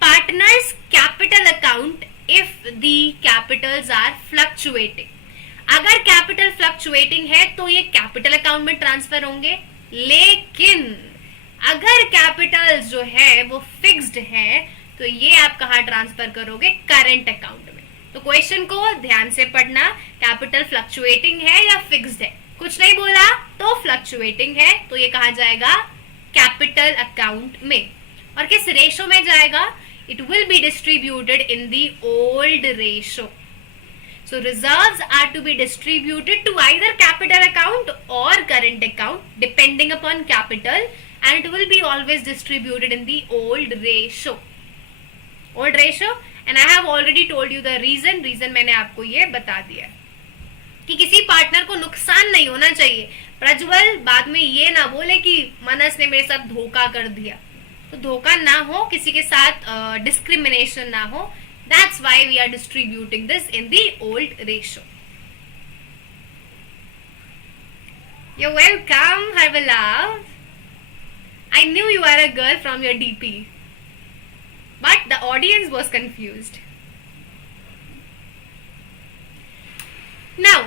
partners capital account if the capitals are fluctuating. अगर कैपिटल फ्लक्चुएटिंग है तो ये कैपिटल अकाउंट में ट्रांसफर होंगे, लेकिन अगर कैपिटल जो है वो फिक्स्ड है तो ये आप कहाँ ट्रांसफर करोगे, करंट अकाउंट में. तो क्वेश्चन को ध्यान से पढ़ना, कैपिटल फ्लक्चुएटिंग है या फिक्स्ड है. कुछ नहीं बोला तो फ्लक्चुएटिंग है तो ये कहाँ जाएगा, कैपिटल अकाउंट में. और किस रेशो में जाएगा, it will be distributed in the old ratio. So reserves are to be distributed to either capital account or current account depending upon capital, and it will be always distributed in the old ratio. Old ratio, and I have already told you the reason. Reason मैंने आपको ये बता दिया कि किसी partner को नुकसान नहीं होना चाहिए. प्रज्वल बाद में ये ना बोले कि मनस ने मेरे साथ धोखा कर दिया. तो धोखा ना हो, किसी के साथ डिस्क्रिमिनेशन ना हो. That's why we are distributing this in the old ratio. You're welcome, Harvalav. I knew you are a girl from your DP. But the audience was confused. Now,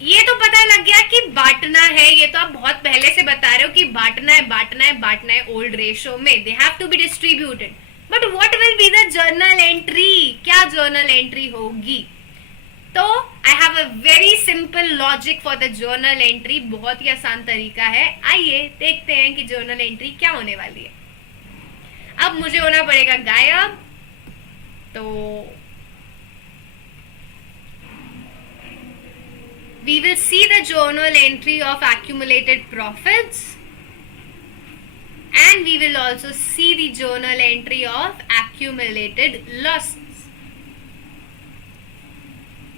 ये तो पता लग गया कि बांटना है. ये तो आप बहुत पहले से बता रहे हो कि बांटना है, बांटना है, बांटना है ओल्ड रेशो में. They have to be distributed. But what will be the journal entry? क्या journal entry होगी? तो I have a very simple logic for the journal entry. बहुत ही आसान तरीका है. आइए देखते हैं कि journal entry क्या होने वाली है. अब मुझे होना पड़ेगा गायब. तो we will see the journal entry of accumulated profits. And we will also see the journal entry of accumulated losses.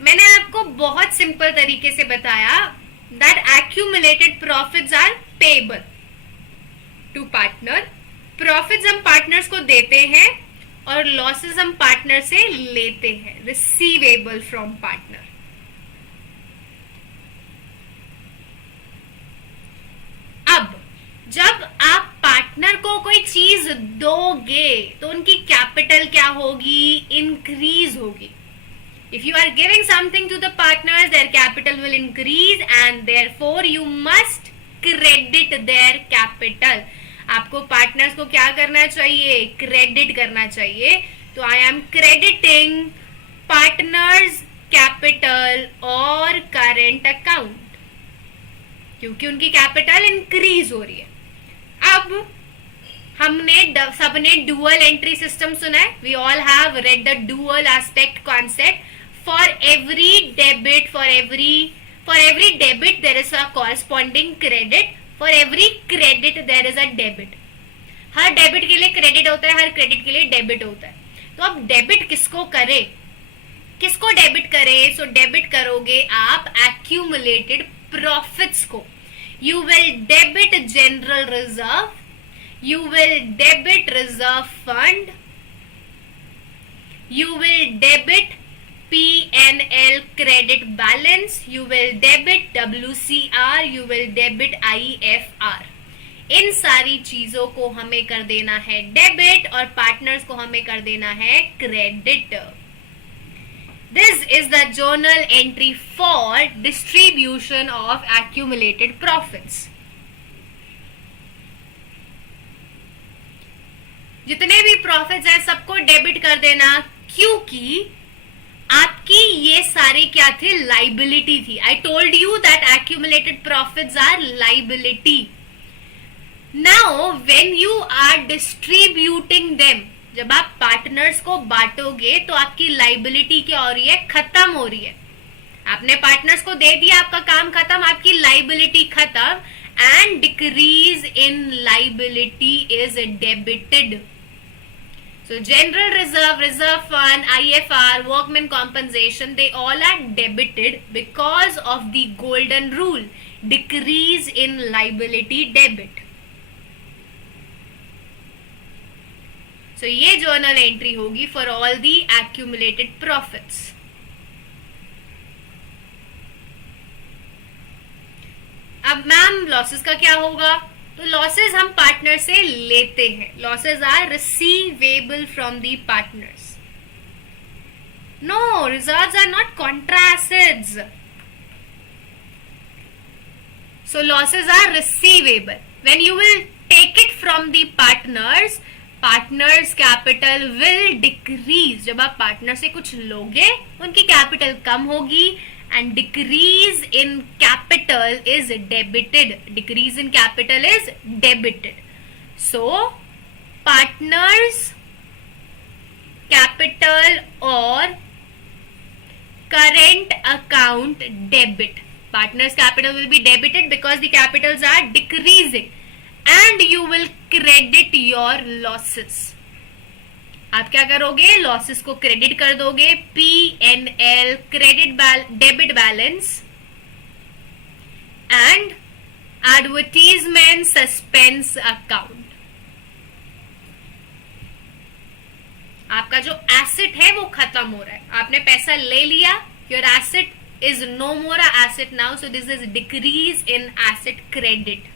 मैंने आपको बहुत सिंपल तरीके से बताया that accumulated profits are payable to partner. Profits हम partners को देते हैं और losses हम partner से लेते हैं, receivable from partner. अब जब आप पार्टनर को कोई चीज दोगे तो उनकी कैपिटल क्या होगी, इंक्रीज होगी. If you are giving something to the partners, their capital will increase and therefore you must credit their capital. आपको पार्टनर्स को क्या करना चाहिए, क्रेडिट करना चाहिए. तो I am crediting partners capital और करंट अकाउंट, क्योंकि उनकी कैपिटल इंक्रीज हो रही है. अब हमने सबने डुअल एंट्री सिस्टम सुना है. We all have read the dual aspect concept. For every debit, for every debit there is a corresponding credit. For every credit there is a debit. हर debit के लिए क्रेडिट होता है, हर credit के लिए debit होता है. तो अब डेबिट किसको करे, किसको डेबिट करे. सो डेबिट करोगे आप एक्यूमुलेटेड प्रॉफिट्स को. You will debit general reserve, you will debit reserve fund, you will debit P&L credit balance, you will debit WCR, you will debit IFR. इन सारी चीजों को हमें कर देना है डेबिट और पार्टनर्स को हमें कर देना है credit. This is the journal entry for distribution of accumulated profits. जितने भी प्रॉफिट्स हैं सबको डेबिट कर देना, क्योंकि आपकी ये सारी क्या थे, लाइबिलिटी थी. I told you that accumulated profits are liability. Now when you are distributing them, जब आप पार्टनर्स को बांटोगे तो आपकी लाइबिलिटी क्या हो रही है, खत्म हो रही है. आपने पार्टनर्स को दे दिया, आपका काम खत्म, आपकी लाइबिलिटी खत्म. And decrease in liability is debited. So general reserve, reserve fund, IFR, workman compensation, they all are debited because of the golden rule, decrease in liability debit. So ये journal entry होगी for all the accumulated profits. अब ma'am losses का क्या होगा? तो losses हम partner से लेते हैं. Losses are receivable from the partners. No, reserves are not contra assets. So losses are receivable. When you will take it from the partners, partners capital will decrease. जब आप पार्टनर से कुछ लोगे, उनकी कैपिटल कम होगी. And decrease in capital is debited. Decrease in capital is debited. So partners capital or current account debit. Partners capital will be debited because the capitals are decreasing, and you will credit your losses. आप क्या करोगे? Losses को credit कर दोगे. P&L, credit debit balance, and advertisement suspense account. आपका जो asset है वो खत्म हो रहा है. आपने पैसा ले लिया, your asset is no more a asset now, so this is decrease in asset credit.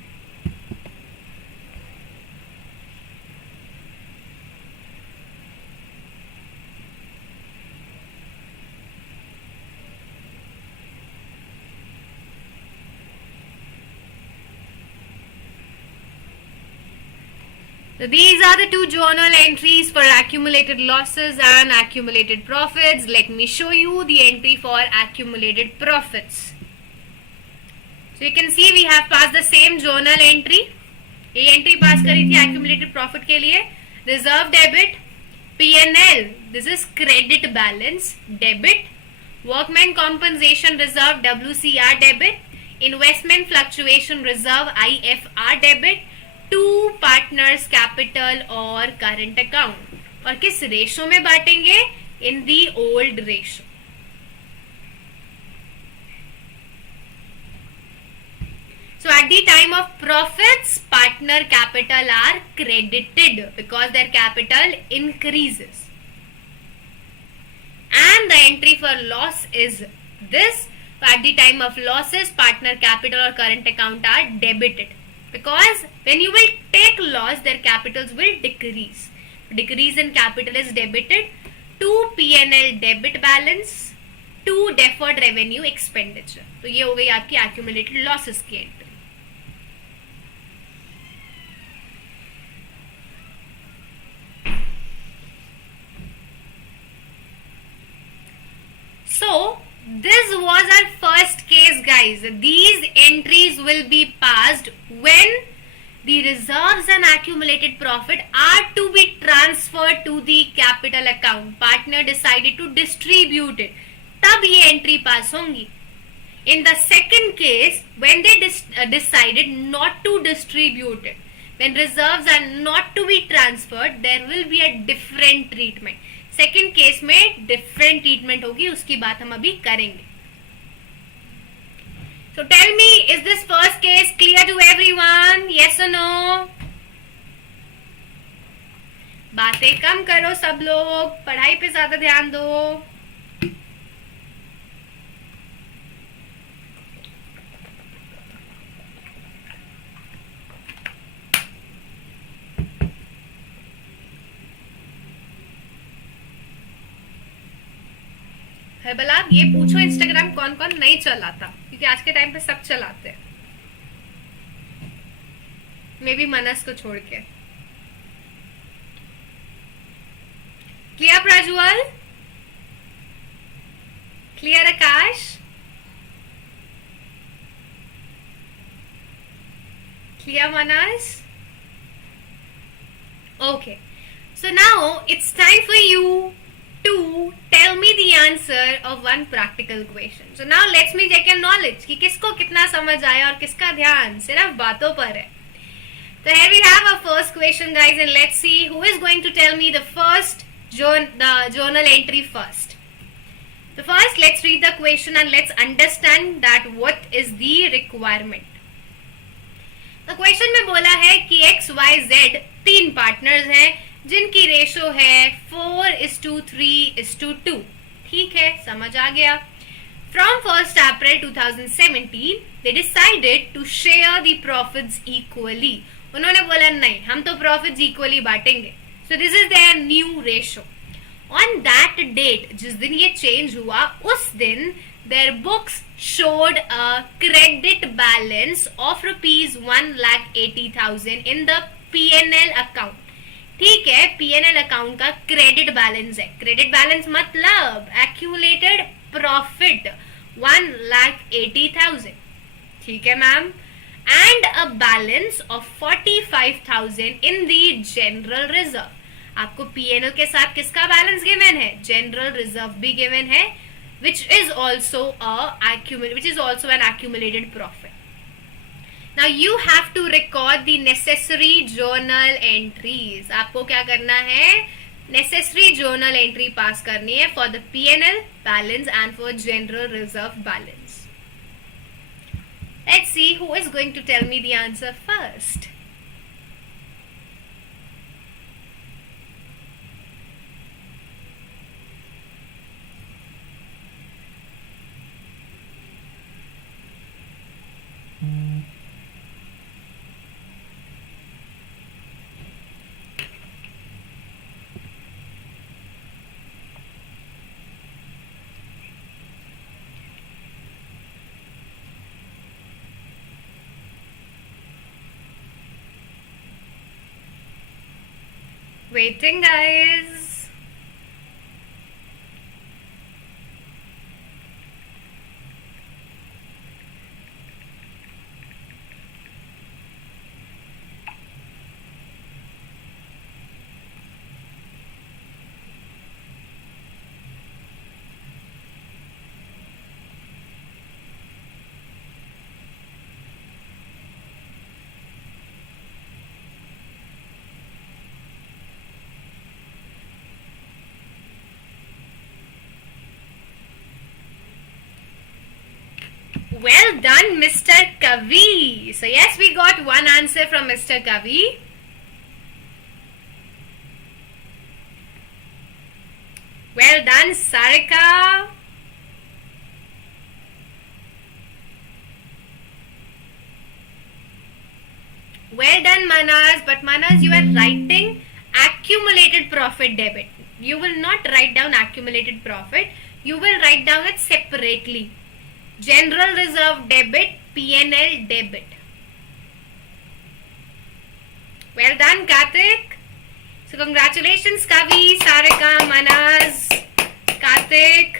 So these are the two journal entries for accumulated losses and accumulated profits. Let me show you the entry for accumulated profits. So you can see we have passed the same journal entry. ये entry pass करी थी accumulated profit के लिए. Reserve debit, P&L. This is credit balance debit. Workman compensation reserve WCR debit. Investment fluctuation reserve IFR debit. To partners capital और current account. और किस ratio में बांटेंगे? In the old ratio. So at the time of profits, partner capital are credited because their capital increases. And the entry for loss is this. So at the time of losses, partner capital or current account are debited. Because when you will take loss, their capitals will decrease. Decrease in capital is debited to P&L debit balance to deferred revenue expenditure. तो ये हो गई आपकी accumulated losses की entry. So this was our first case, guys. These entries will be passed when the reserves and accumulated profit are to be transferred to the capital account. Partner decided to distribute it. तब ये entry pass होंगी. In the second case, when they decided not to distribute it, when reserves are not to be transferred, there will be a different treatment. Second case में different treatment होगी, उसकी बात हम अभी करेंगे. So tell me, is this first case clear to everyone? Yes और no? बातें कम करो सब लोग, पढ़ाई पे ज्यादा ध्यान दो. भला ये पूछो इंस्टाग्राम कौन कौन नहीं चलाता, क्योंकि आज के टाइम पे सब चलाते हैं, मे बी मनस को छोड़ के. Clear Prajwal? Clear Akash? Clear Manas? Okay. So now it's time for you to tell me the answer of one practical question. So now let's me check your knowledge कि किसको कितना समझ आया और किसका ध्यान सिर्फ बातों पर है. So here we have our first question, guys, and let's see who is going to tell me the journal entry first. So first, let's read the question and let's understand that what is the requirement. तो question में बोला है कि XYZ 3 partners हैं जिनकी ratio है 4:3:2. ठीक है, समझ आ गया. From 1st April 2017, they decided to share the profits equally. उन्होंने बोला नहीं, हम तो प्रॉफिट्स इक्वली बांटेंगे. So this is their new ratio. On that date, जिस दिन ये चेंज हुआ, उस दिन their books showed a credit balance of rupees 1,80,000 in the P&L account. ठीक है, P&L अकाउंट का क्रेडिट बैलेंस है. क्रेडिट बैलेंस मतलब एक्यूमुलेटेड प्रॉफिट 1,80,000. ठीक है ma'am. And a balance of 45,000 in the general reserve. आपको P&L के साथ किसका बैलेंस गिवन है? जनरल रिजर्व भी गिवन है, which is also an accumulated profit. Now you have to record the necessary journal entries. आपको क्या करना है? Necessary journal entry पास करनी है for the P&L balance and for general reserve balance. Let's see who is going to tell me the answer first. Waiting, guys. Well done, Mr. Kavi. So yes, we got one answer from Mr. Kavi. Well done, Sarika. Well done, Manas. But Manas, you are writing accumulated profit debit. You will not write down accumulated profit. You will write down it separately. General reserve debit, P&L debit. Well done, Karthik. So congratulations, Kavi, Sarika, Manas, Karthik.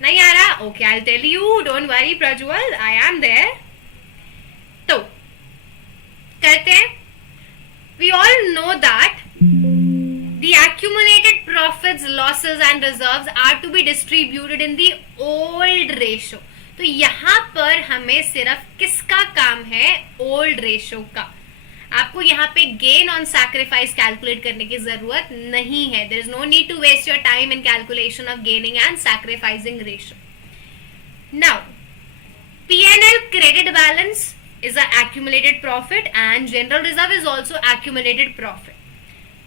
नहीं आ रहा? Okay, I'll tell you. Don't worry, Prajwal. I am there. तो करते हैं. We all know that the accumulated profits, losses and reserves are to be distributed in the old ratio. तो यहाँ पर हमें सिर्फ किसका काम है? ओल्ड रेशो का. आपको यहाँ पे गेन ऑन सैक्रिफाइस कैलकुलेट करने की जरूरत नहीं है. There is no need to waste your time in calculation of gaining and sacrificing ratio. Now P&L credit balance is an accumulated profit and general reserve is also accumulated profit.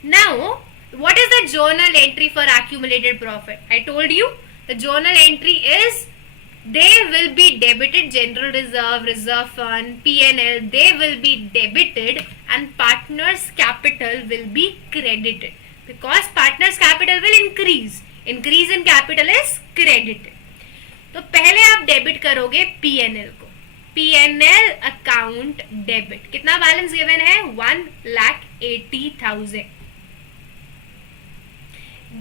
Now, what is the journal entry for accumulated profit? I told you the journal entry is they will be debited. General reserve, reserve fund, P&L, they will be debited and partners capital will be credited because partners capital will increase. Increase in capital is credited. तो पहले आप debit करोगे P&L को. P&L account debit. कितना balance given है? 1,80,000.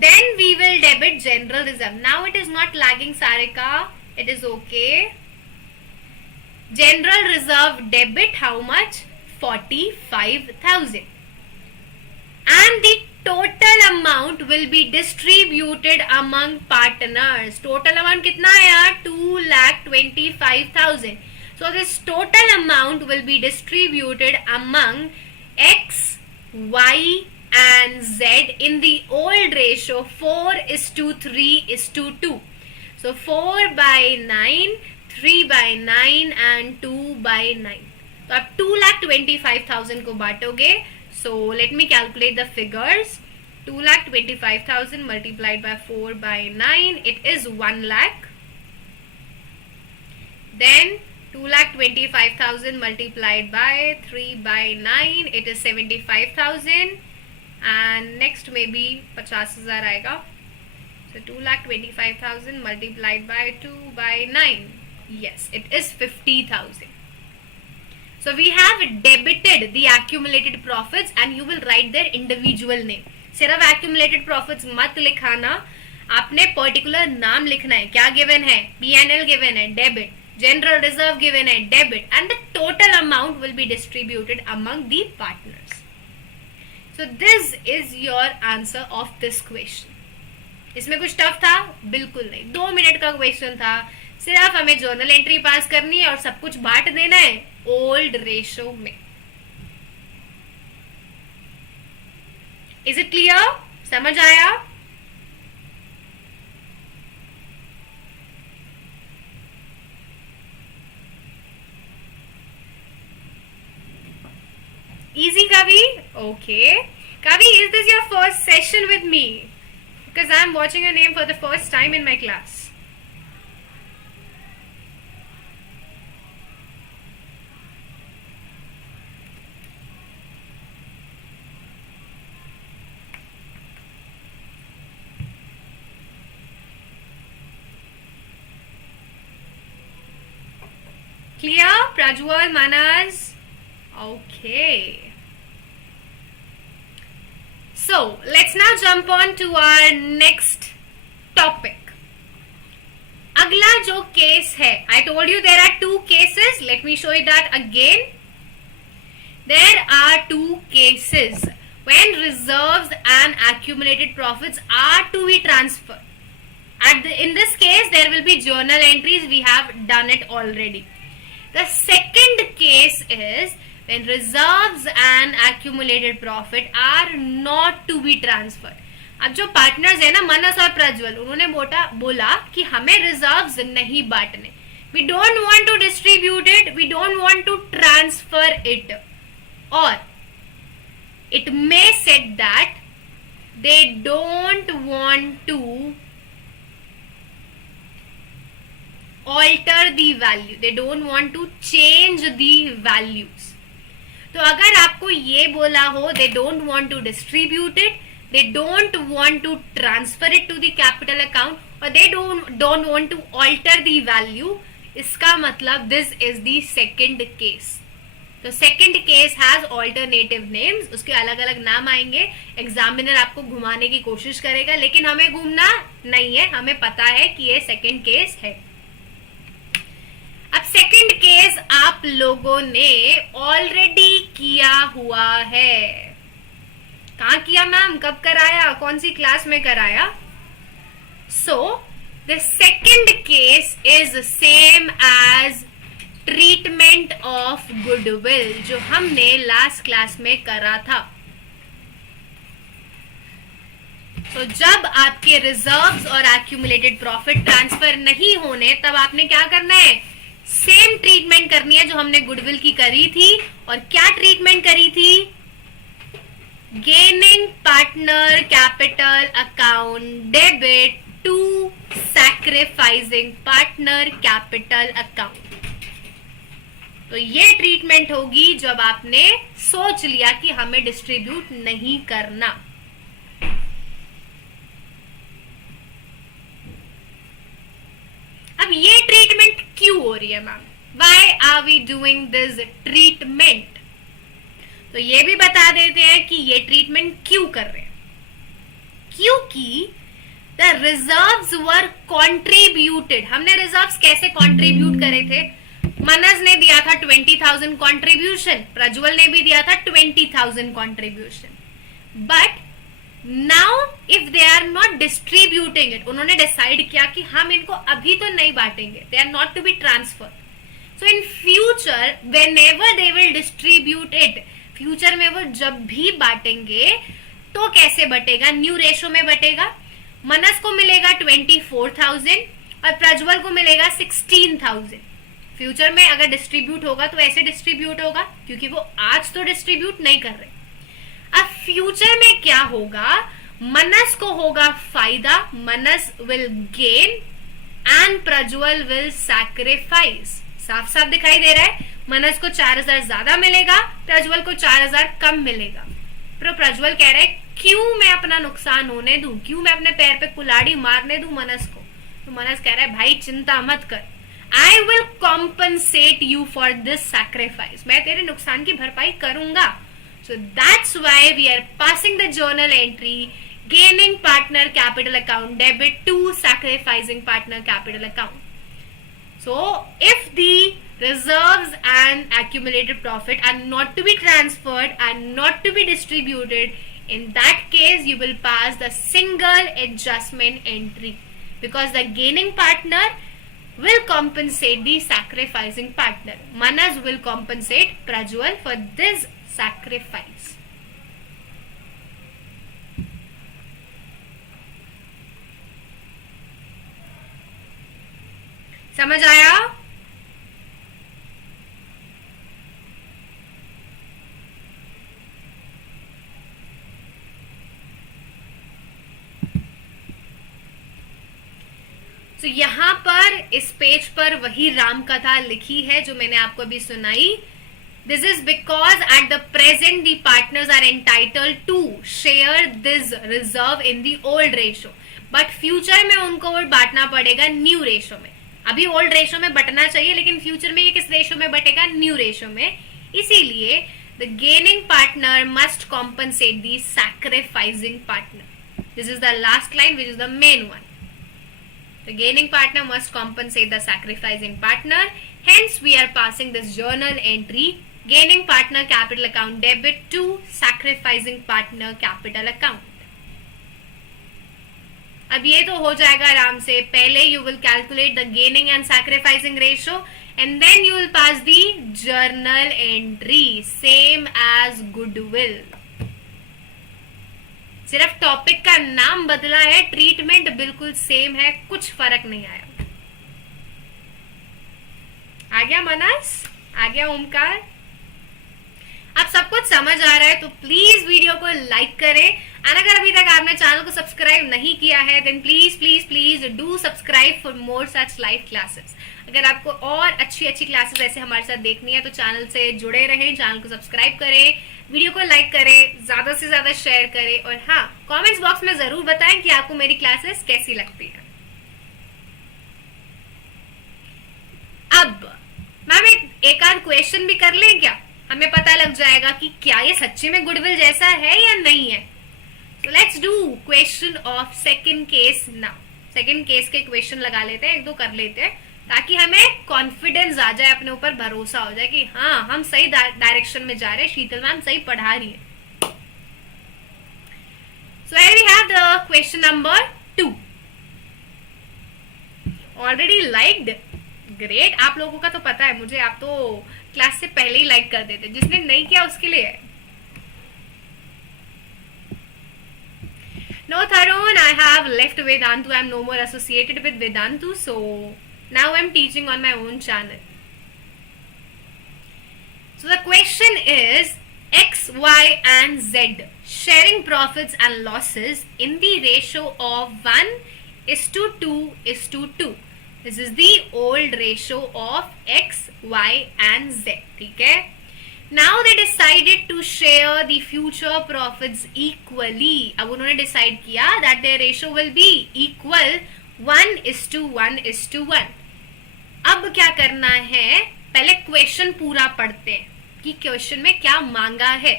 Then we will debit general reserve. Now it is not lagging, Sarika. It is okay. General reserve debit how much? 45,000 and the total amount will be distributed among partners. Total amount कितना है यार? 2,25,000. So this total amount will be distributed among X, Y and Z in the old ratio 4:3:2. So 4/9, 3/9 and 2/9. तो आप 2,25,000 को बांटोगे. So let me calculate the figures. 2,25,000 multiplied by 4/9, it is 1 lakh. Then 2,25,000 multiplied by 3/9, it is 75,000. And next maybe 50,000 आएगा. So 2,25,000 multiplied by 2/9, yes, it is 50,000. So we have debited the accumulated profits and you will write their individual name. सिर्फ accumulated profits मत लिखाना, आपने particular नाम लिखना है. क्या given है? P&L गिवन है, डेबिट. जनरल रिजर्व गिवन है, debit. And the total amount will be distributed among the partners. So this is your answer of this question. इसमें कुछ टफ था? बिल्कुल नहीं. 2 मिनट का क्वेश्चन था. सिर्फ हमें जर्नल एंट्री पास करनी है और सब कुछ बांट देना है ओल्ड रेशो में. Is it clear? समझ आया? Easy, Kavi? Okay. Kavi, is this your first session with me? Because I am watching your name for the first time in my class. Clear? Prajwal, Manas? Okay. So let's now jump on to our next topic. अगला जो case है, I told you there are 2 cases. Let me show you that again. There are 2 cases when reserves and accumulated profits are to be transferred. In this case, there will be journal entries. We have done it already. The second case is when reserves and accumulated profit are not to be transferred. अब जो partners है ना, मनस और प्रज्वल, उन्होंने बोला कि हमें reserves नहीं बांटने. We don't want to distribute it. We don't want to transfer it. Or it may said that they don't want to alter the value. They don't want to change the values. तो अगर आपको ये बोला हो they don't want to distribute it, they don't want to transfer it to the capital account, or they don't want to alter the value, इसका मतलब this is the second case. तो second case has alternative names. उसके अलग अलग नाम आएंगे. Examiner आपको घुमाने की कोशिश करेगा, लेकिन हमें घूमना नहीं है. हमें पता है कि ये second case है. अब सेकंड केस आप लोगों ने ऑलरेडी किया हुआ है. कहाँ किया मैम? कब कराया? कौन सी क्लास में कराया? So the second case is same as treatment of goodwill, जो हमने लास्ट क्लास में करा था. तो जब आपके रिजर्व्स और एक्यूमुलेटेड प्रॉफिट ट्रांसफर नहीं होने, तब आपने क्या करना है? सेम ट्रीटमेंट करनी है जो हमने गुडविल की करी थी. और क्या ट्रीटमेंट करी थी? Gaining partner capital account debit to sacrificing partner capital account. तो ये ट्रीटमेंट होगी जब आपने सोच लिया कि हमें डिस्ट्रीब्यूट नहीं करना. अब ये ट्रीटमेंट क्यों हो रही है ma'am? Why are we doing this treatment? तो ये भी बता देते हैं कि ये ट्रीटमेंट क्यों कर रहे हैं. क्योंकि द रिजर्व्स वर कॉन्ट्रीब्यूटेड. हमने रिजर्व्स कैसे कॉन्ट्रीब्यूट करे थे? मनस ने दिया था 20,000 कंट्रीब्यूशन, प्रज्वल ने भी दिया था 20,000 contribution, but now if they are not distributing it, उन्होंने डिसाइड किया कि हम इनको अभी तो नहीं बांटेंगे, they are not to be transfer, so in future whenever they will distribute it, future में वो जब भी बांटेंगे तो कैसे बटेगा, न्यू रेशो में बटेगा, मनस को मिलेगा 24,000 और प्रज्वल को मिलेगा 16,000, फ्यूचर में अगर डिस्ट्रीब्यूट होगा तो ऐसे डिस्ट्रीब्यूट होगा क्योंकि वो आज तो डिस्ट्रीब्यूट नहीं कर रहे। अब फ्यूचर में क्या होगा, मनस को होगा फायदा, मनस will gain and Prajwal will sacrifice, साफ साफ दिखाई दे रहा है, मनस को 4,000 ज्यादा मिलेगा, प्रज्वल को 4,000 कम मिलेगा, पर प्रज्वल कह रहा है क्यों मैं अपना नुकसान होने दूं, क्यों मैं अपने पैर पे कुल्हाड़ी मारने दूं मनस को, तो मनस कह रहा है भाई चिंता मत कर, I will compensate you for this sacrifice, मैं तेरे नुकसान की भरपाई करूंगा। So that's why we are passing the journal entry, gaining partner capital account debit to sacrificing partner capital account. So if the reserves and accumulated profit are not to be transferred and not to be distributed, in that case you will pass the single adjustment entry, because the gaining partner will compensate the sacrificing partner. Manas will compensate Prajwal for this sacrifice. समझ आया? तो यहां पर इस page पर वही राम कथा लिखी है जो मैंने आपको अभी सुनाई। This is because at the present the partners are entitled to share this reserve in the old ratio, but future में उनको वो बांटना पड़ेगा न्यू रेशो में। अभी ओल्ड रेशो में बटना चाहिए लेकिन फ्यूचर में ये किस रेशो में बटेगा, न्यू रेशो में। इसीलिए the gaining partner must compensate the sacrificing partner. This is the last line which is the main one. The gaining partner must compensate the sacrificing partner. Hence, we are passing this journal entry, gaining partner capital account debit to sacrificing partner capital account. अब ये तो हो जाएगा आराम से। पहले you will calculate the gaining and sacrificing ratio and then you will pass the journal entry, same as goodwill. सिर्फ topic का नाम बदला है, ट्रीटमेंट बिल्कुल सेम है, कुछ फर्क नहीं आया। आ गया मनस, आ गया ओमकार? अब सब कुछ समझ आ रहा है तो प्लीज वीडियो को लाइक करें एंड अगर अभी तक आपने चैनल को सब्सक्राइब नहीं किया है then please please please do subscribe for more such live classes. अगर आपको और अच्छी अच्छी क्लासेस ऐसे हमारे साथ देखनी है तो चैनल से जुड़े रहें, चैनल को सब्सक्राइब करें, वीडियो को लाइक करें, ज्यादा से ज्यादा शेयर करें और हाँ कमेंट्स बॉक्स में जरूर बताएं कि आपको मेरी क्लासेस कैसी लगती है। अब मैम एक आध क्वेश्चन भी कर लें क्या, हमें पता लग जाएगा कि क्या ये सच्ची में गुडविल जैसा है या नहीं है। तो let's do question of second case now. Second case के क्वेश्चन लगा लेते हैं, एक दो कर लेते हैं ताकि हमें कॉन्फिडेंस आ जाए, अपने ऊपर भरोसा हो जाए कि हाँ हम सही डायरेक्शन में जा रहे हैं, शीतल मैम सही पढ़ा रही है। So here we have the question number 2। Already liked, great. आप लोगों का तो पता है मुझे, आप तो क्लास से पहले ही लाइक कर देते, जिसने नहीं किया उसके लिए है। No Tarun, I have left Vedantu. I am no more associated with Vedantu, so now I am teaching on my own channel. So the question is X, Y and Z sharing profits and losses in the ratio of 1:2:2. This is the old ratio of X, Y and Z. ठीक है? Now they decided to share the future profits equally. अब उन्होंने decide किया that their ratio will be equal 1:1:1. अब क्या करना है, पहले क्वेश्चन पूरा पढ़ते हैं कि क्वेश्चन में क्या मांगा है।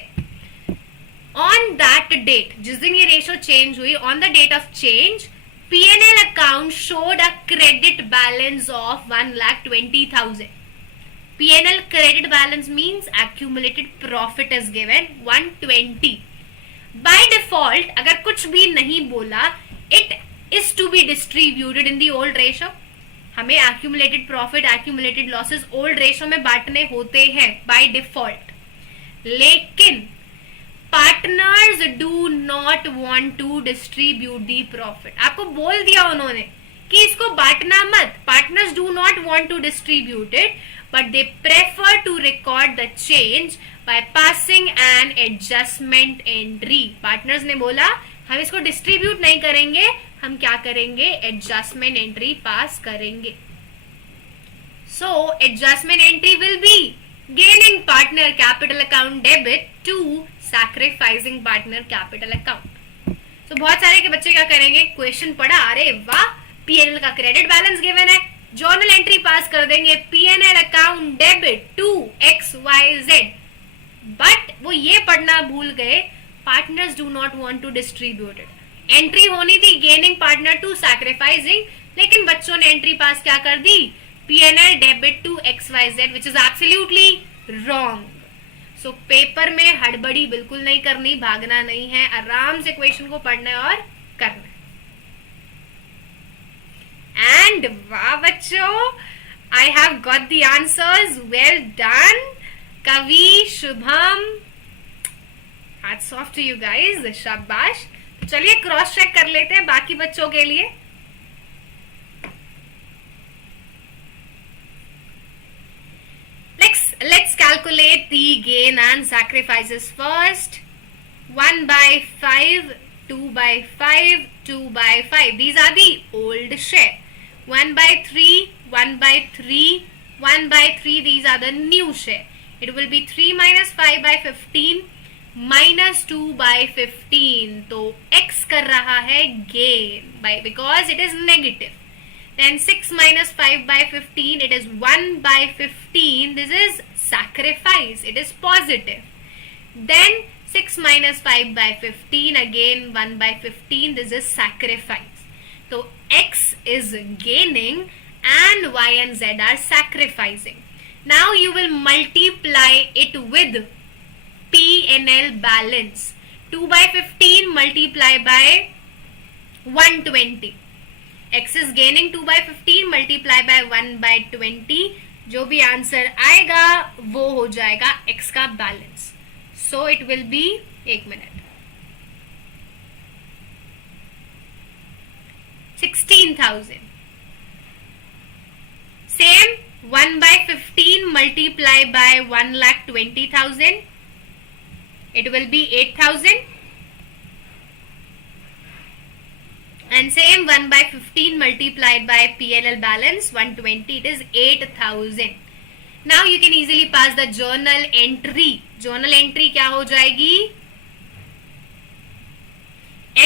On that date, जिस दिन ये रेशियो चेंज हुई, on the date of change, P&L account showed a credit balance of 1,20,000. P&L credit balance means accumulated profit is given 120. By default अगर कुछ भी नहीं बोला, it is to be distributed in the old ratio. हमें accumulated profit, accumulated losses old ratio में बांटने होते हैं by default. लेकिन partners do not want to distribute the profit. आपको बोल दिया उन्होंने कि इसको बांटना मत. Partners do not want to distribute it, but they prefer to record the change by passing an adjustment entry. Partners ने बोला हम इसको डिस्ट्रीब्यूट नहीं करेंगे, हम क्या करेंगे, एडजस्टमेंट एंट्री पास करेंगे. So adjustment entry will be gaining partner capital account debit to sacrificing partner capital account. So बहुत सारे के बच्चे क्या करेंगे, क्वेश्चन पढ़ा, अरे वाह P&L का क्रेडिट बैलेंस गिवन है, जर्नल एंट्री पास कर देंगे, P&L account debit to XYZ. But वो ये पढ़ना भूल गए, partners do not want to distribute it. Entry होनी थी गेनिंग पार्टनर टू सैक्रिफाइसिंग, लेकिन बच्चों ने एंट्री पास क्या कर दी, P&L debit to XYZ, which is absolutely wrong. So paper में हड़बड़ी बिल्कुल नहीं करनी, भागना नहीं है, आराम से क्वेश्चन को पढ़ना है और करना है. एंड वाह बच्चों, I have got the answers, well done. Kavi, Shubham, hats off to you guys, शाबाश. चलिए क्रॉस चेक कर लेते हैं बाकी बच्चों के लिए. Let's calculate the gain and sacrifices first. 1 by 5, 2 by 5, 2 by 5. These are the old share. 1 by 3, 1 by 3, 1 by 3. These are the new share. It will be 3 minus 5 by 15 minus 2 by 15. तो x कर रहा है gain by, because it is negative. Then 6 minus 5 by 15, it is 1 by 15. This is sacrifice, it is positive. Then 6 minus 5 by 15, again 1 by 15, this is sacrifice. So x is gaining and y and z are sacrificing. Now you will multiply it with P&L balance. 2 by 15 multiply by 120. X is gaining 2 by 15 multiply by 1 by 20. जो भी answer आएगा वो हो जाएगा x का balance. So it will be, एक minute, 16,000. Same 1 by 15 multiply by 1,20,000. It will be 8,000. And same 1 by 15 multiplied by P&L balance 120, it is 8,000. Now you can easily pass the journal entry. Journal entry क्या हो जाएगी,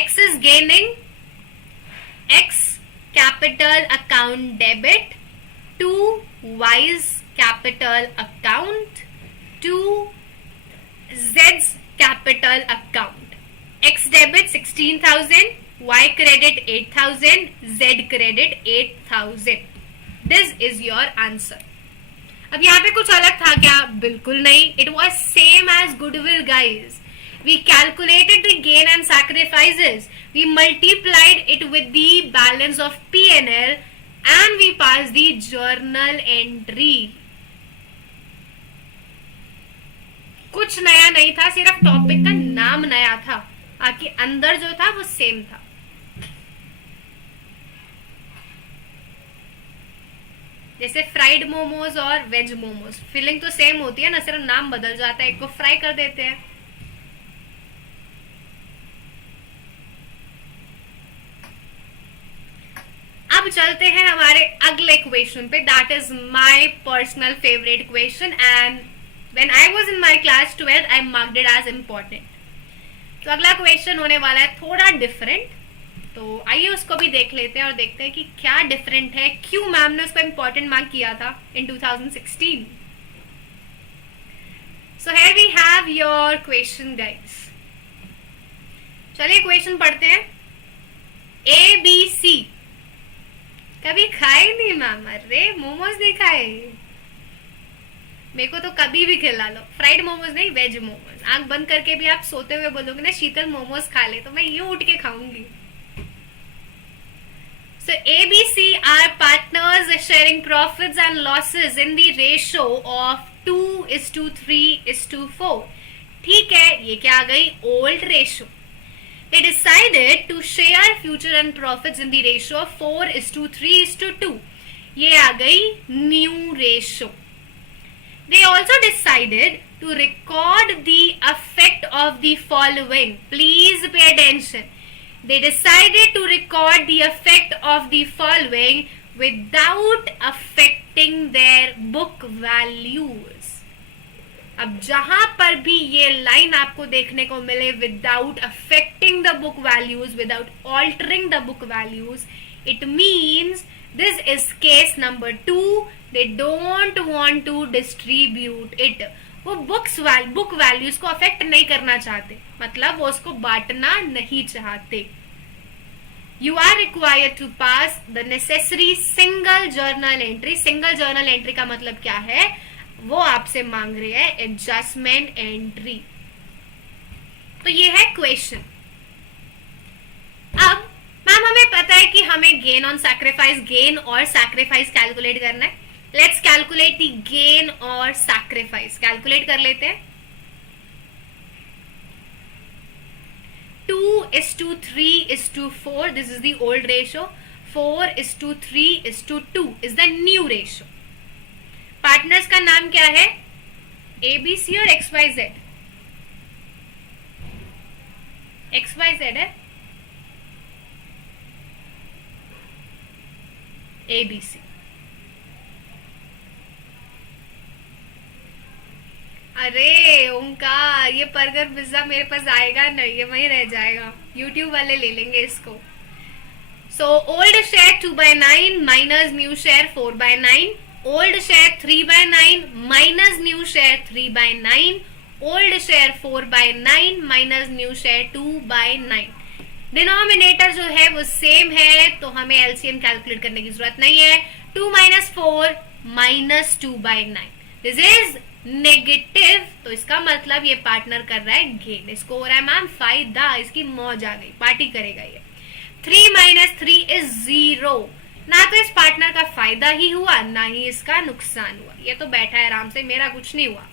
X is gaining, X capital account debit to Y's capital account to Z's capital account. X debit 16,000, Y credit 8,000, Z credit 8,000. This is your answer. अब यहाँ पे कुछ अलग था क्या, बिल्कुल नहीं. It was same as goodwill guys. We calculated the gain and sacrifices. We multiplied it with the balance of P&L and we passed the journal entry. कुछ नया नहीं था, सिर्फ टॉपिक का नाम नया था, बाकी अंदर जो था वो सेम था. जैसे फ्राइड मोमोज और वेज मोमोज, फीलिंग तो सेम होती है ना, सिर्फ नाम बदल जाता है, एक को फ्राई कर देते हैं. अब चलते हैं हमारे अगले क्वेश्चन पे. That is my personal favourite question and when I was in my class 12 I marked it as important. तो अगला क्वेश्चन होने वाला है थोड़ा डिफरेंट, तो आइए उसको भी देख लेते हैं और देखते हैं कि क्या डिफरेंट है, क्यों मैम ने उसको इम्पोर्टेंट मार्क किया था in 2016. So here we have your question guys. चलिए क्वेश्चन पढ़ते हैं. ABC कभी खाए नहीं मैम, अरे मोमोज नहीं खाए. मेरे को तो कभी भी खिला लो, फ्राइड मोमोज नहीं, वेज मोमोज। आंख बंद करके भी आप सोते हुए बोलोगे ना शीतल मोमोज खा ले, तो मैं यूं उठ के खाऊंगी। So ABC are partners sharing profits and losses in the ratio of 2:3:4. ठीक है, ये क्या आ गई? Old ratio. They decided to share future and profits in the ratio of 4:3:2. ये आ गई new ratio. They also decided to record the effect of the following. Please pay attention. They decided to record the effect of the following without affecting their book values. अब जहां पर भी ये line आपको देखने को मिले, without affecting the book values, without altering the book values, it means this is case number 2. They don't want to distribute it. वो बुक वैल्यूज को अफेक्ट नहीं करना चाहते, मतलब वो उसको बांटना नहीं चाहते. You are required to pass the necessary single journal entry. Single journal entry का मतलब क्या है? वो आपसे मांग रहे हैं एडजस्टमेंट एंट्री. तो ये है क्वेश्चन. अब मैम हमें पता है कि हमें गेन ऑन सैक्रिफाइस, गेन और सैक्रिफाइस कैलकुलेट करना है. लेट्स कैलकुलेट द गेन और सैक्रिफाइस. कैलकुलेट कर लेते हैं. 2:3:4. This is the old ratio. 4:3:2 is the new ratio. Partners का नाम क्या है? ABC और XYZ? XYZ है. ABC. अरे ओंकार, ये बर्गर पिज्जा मेरे पास आएगा नहीं, ये वहीं रह जाएगा. YouTube वाले ले लेंगे इसको. So old share 2/9 minus new share 4/9. Old share 3/9 minus new share 3/9. Old share 4/9 minus new share 2/9. Denominator जो है वो सेम है, तो हमें एलसीएम कैलकुलेट करने की जरूरत नहीं है. 2 - 4 - 2/9. दिस इज नेगेटिव, तो इसका मतलब ये पार्टनर कर रहा है गेन. इसको हो रहा है मैम फायदा, इसकी मौज आ गई, पार्टी करेगा ये. 3 - 3 is 0. ना तो इस पार्टनर का फायदा ही हुआ, ना ही इसका नुकसान हुआ. ये तो बैठा है आराम से, मेरा कुछ नहीं हुआ.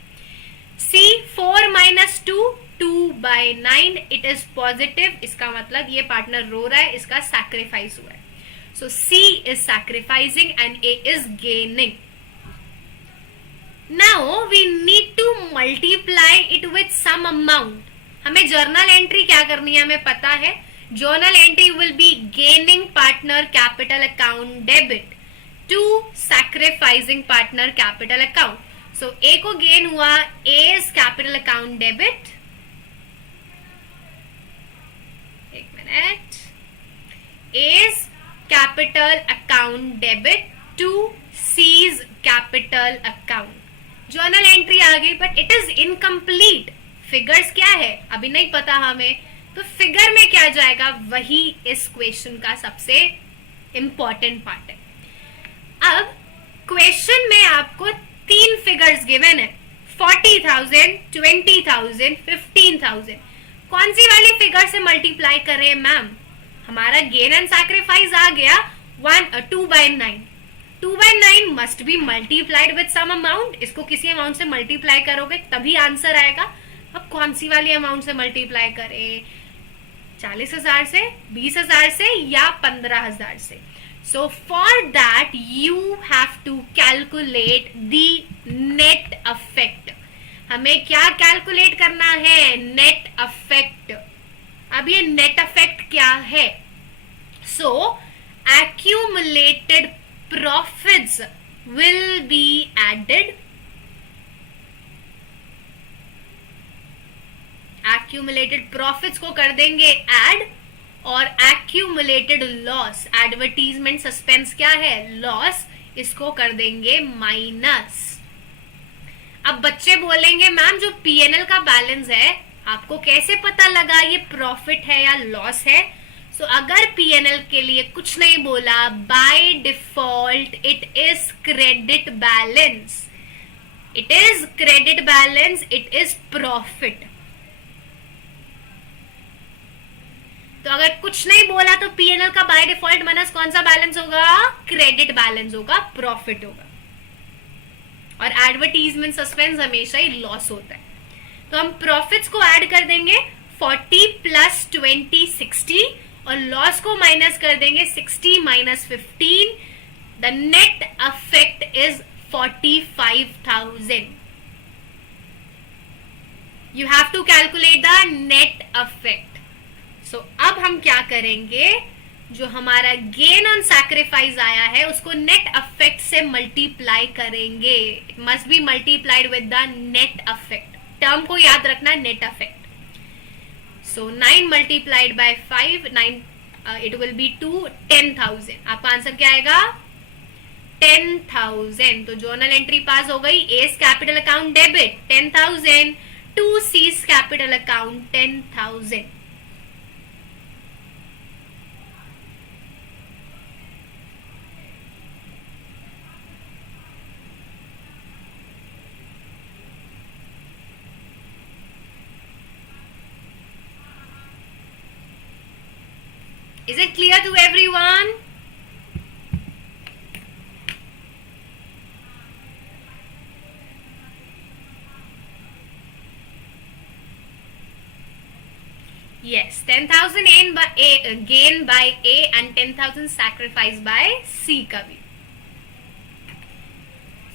C 4 - 2 2/9. इट इज पॉजिटिव, इसका मतलब ये पार्टनर रो रहा है, इसका सैक्रिफाइस हुआ है. सो C is sacrificing and A is gaining. Now we need to multiply it with some amount. हमें जर्नल एंट्री क्या करनी है हमें पता है. Journal entry will be gaining partner capital account debit to sacrificing partner capital account. So A को gain हुआ, A's capital account debit. एक minute. A's capital account debit to C's capital account. Journal entry आ गई, but it is incomplete. Figures क्या है अभी नहीं पता हमें, तो फिगर में क्या जाएगा वही इस क्वेश्चन का सबसे इंपॉर्टेंट पार्ट है. अब क्वेश्चन में आपको 3 फिगर्स गिवन है, 40,000, 20,000, 15,000. कौन सी वाली फिगर से मल्टीप्लाई कर रहे हैं मैम? हमारा गेन एंड सैक्रिफाइस आ गया 2/9. 2/9 must be multiplied with some amount. इसको किसी अमाउंट से मल्टीप्लाई करोगे तभी आंसर आएगा. अब कौन सी वाली अमाउंट से मल्टीप्लाई करें? 40,000 से, 20,000 से या 15,000 से? So for that you have to calculate the net effect. हमें क्या कैलकुलेट करना है? Net effect. अब ये नेट अफेक्ट क्या है? सो accumulated profits will be added. accumulated profits को कर देंगे ऐड, और accumulated loss, एडवर्टीजमेंट सस्पेंस क्या है? लॉस, इसको कर देंगे माइनस. अब बच्चे बोलेंगे मैम जो पीएनएल का बैलेंस है आपको कैसे पता लगा ये प्रॉफिट है या लॉस है? सो अगर पीएनएल के लिए कुछ नहीं बोला, by default it is credit balance. It is credit balance, it is profit. तो अगर कुछ नहीं बोला तो P&L का बाय डिफॉल्ट माइनस कौन सा बैलेंस होगा? क्रेडिट बैलेंस होगा, प्रॉफिट होगा. और एडवर्टीजमेंट सस्पेंस हमेशा ही लॉस होता है. तो हम प्रॉफिट्स को ऐड कर देंगे 40 प्लस 20 60 और लॉस को माइनस कर देंगे 60 minus 15. The net effect is 45,000. You have to calculate the net effect. So अब हम क्या करेंगे, जो हमारा गेन ऑन सैक्रिफाइस आया है उसको नेट अफेक्ट से मल्टीप्लाई करेंगे. It must be multiplied with the net affect. Term को याद रखना, net effect. So 9 multiplied by 5, 9 it will be 2, 10,000. आपका आंसर क्या आएगा? 10,000. तो जर्नल एंट्री पास हो गई. S capital account debit 10,000 to C's capital account 10,000. Is it clear to everyone? Yes, 10,000 gain by A and 10,000 sacrifice by C का भी.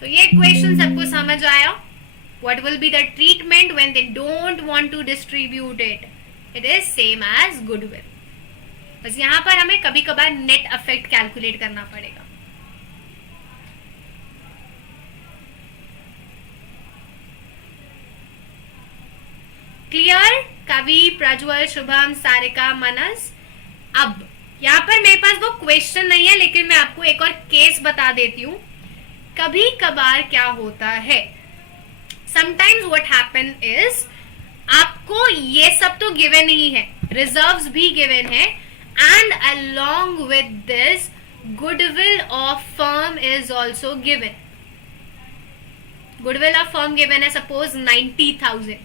So ये question सबको समझ आया? What will be the treatment when they don't want to distribute it? It is same as goodwill. बस यहाँ पर हमें कभी कभार नेट अफेक्ट कैलकुलेट करना पड़ेगा. क्लियर? कवि, प्रज्वल, शुभम, सारिका, मनस. अब यहाँ पर मेरे पास वो क्वेश्चन नहीं है, लेकिन मैं आपको एक और केस बता देती हूँ. कभी कभार क्या होता है, समटाइम्स व्हाट हैपन इज, आपको ये सब तो गिवन ही है, रिजर्व्स भी गिवन है, and along with this goodwill of firm is also given. Goodwill of firm given है suppose 90,000.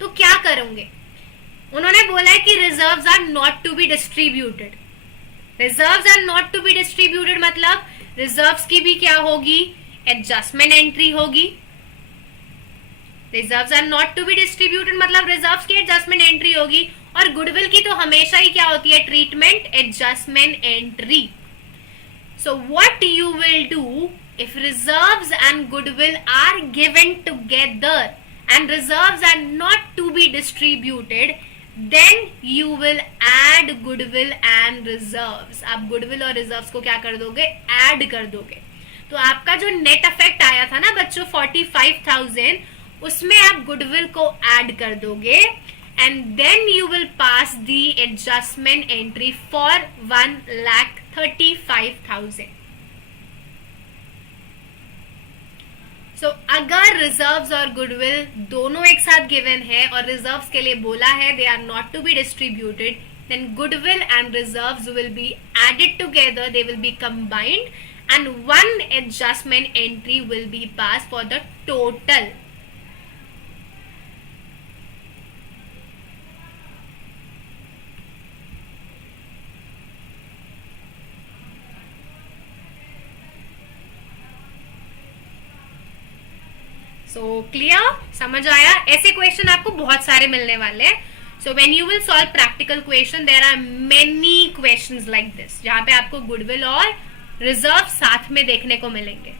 तो क्या करोगे? उन्होंने बोला है कि reserves are not to be distributed. Reserves are not to be distributed मतलब reserves की भी क्या होगी? Adjustment entry होगी. Reserves are not to be distributed मतलब reserves की adjustment entry होगी. और गुडविल की तो हमेशा ही क्या होती है? Treatment adjustment entry. So what you will do if reserves and goodwill are given together and reserves are not to be distributed, then you will add goodwill and reserves. आप goodwill और reserves को क्या कर दोगे? Add कर दोगे. तो आपका जो नेट अफेक्ट आया था ना बच्चों 45,000, उसमें आप गुडविल को ऐड कर दोगे and then you will pass the adjustment entry for 1,35,000. So अगर रिजर्व्स और गुडविल दोनों एक साथ गिवन है और रिजर्व्स के लिए बोला है they are not to be distributed, then goodwill and reserves will be added together, they will be combined and one adjustment entry will be passed for the total. So clear? समझ आया? ऐसे question आपको बहुत सारे मिलने वाले हैं. So when you will solve practical question there are many questions like this, जहां पे आपको गुडविल और रिजर्व साथ में देखने को मिलेंगे.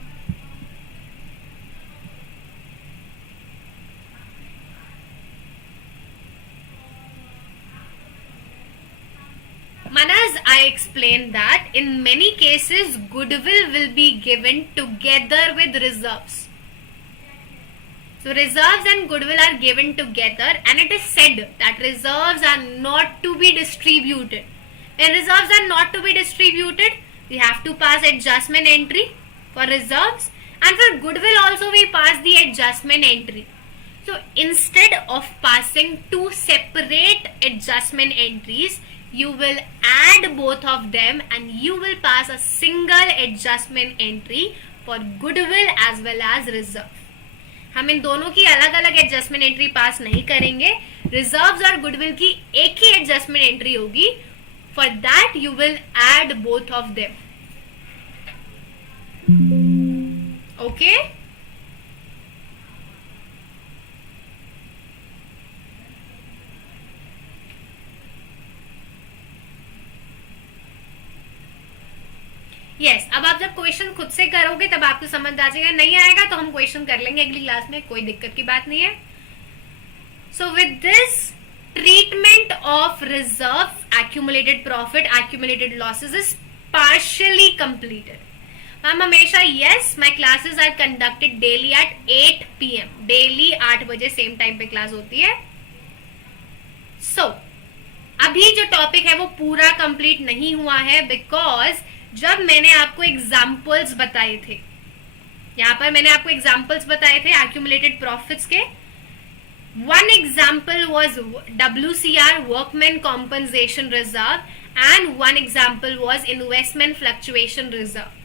Manas, I explained that in many cases goodwill will be given together with reserves. So reserves and goodwill are given together and it is said that reserves are not to be distributed. When reserves are not to be distributed, we have to pass adjustment entry for reserves and for goodwill also we pass the adjustment entry. So instead of passing two separate adjustment entries, you will add both of them and you will pass a single adjustment entry for goodwill as well as reserve. हम इन दोनों की अलग अलग adjustment entry पास नहीं करेंगे. Reserves और goodwill की एक ही एडजस्टमेंट एंट्री होगी. For that you will add both of them. Okay. Yes, अब आप जब क्वेश्चन खुद से करोगे तब आपको समझ आ जाएगा. नहीं आएगा तो हम क्वेश्चन कर लेंगे अगली क्लास में, कोई दिक्कत की बात नहीं है. So with this, treatment of reserve, accumulated profit, accumulated losses is partially completed. Ma'am हमेशा yes, my classes are conducted daily at 8 PM. Daily 8 बजे सेम टाइम पे क्लास होती है. सो अभी जो टॉपिक है वो पूरा कंप्लीट नहीं हुआ है, बिकॉज जब मैंने आपको एग्जाम्पल्स बताए थे, यहां पर मैंने आपको एग्जाम्पल्स बताए थे accumulated profits के. One example was WCR, Workman Compensation Reserve, and one example was Investment Fluctuation Reserve.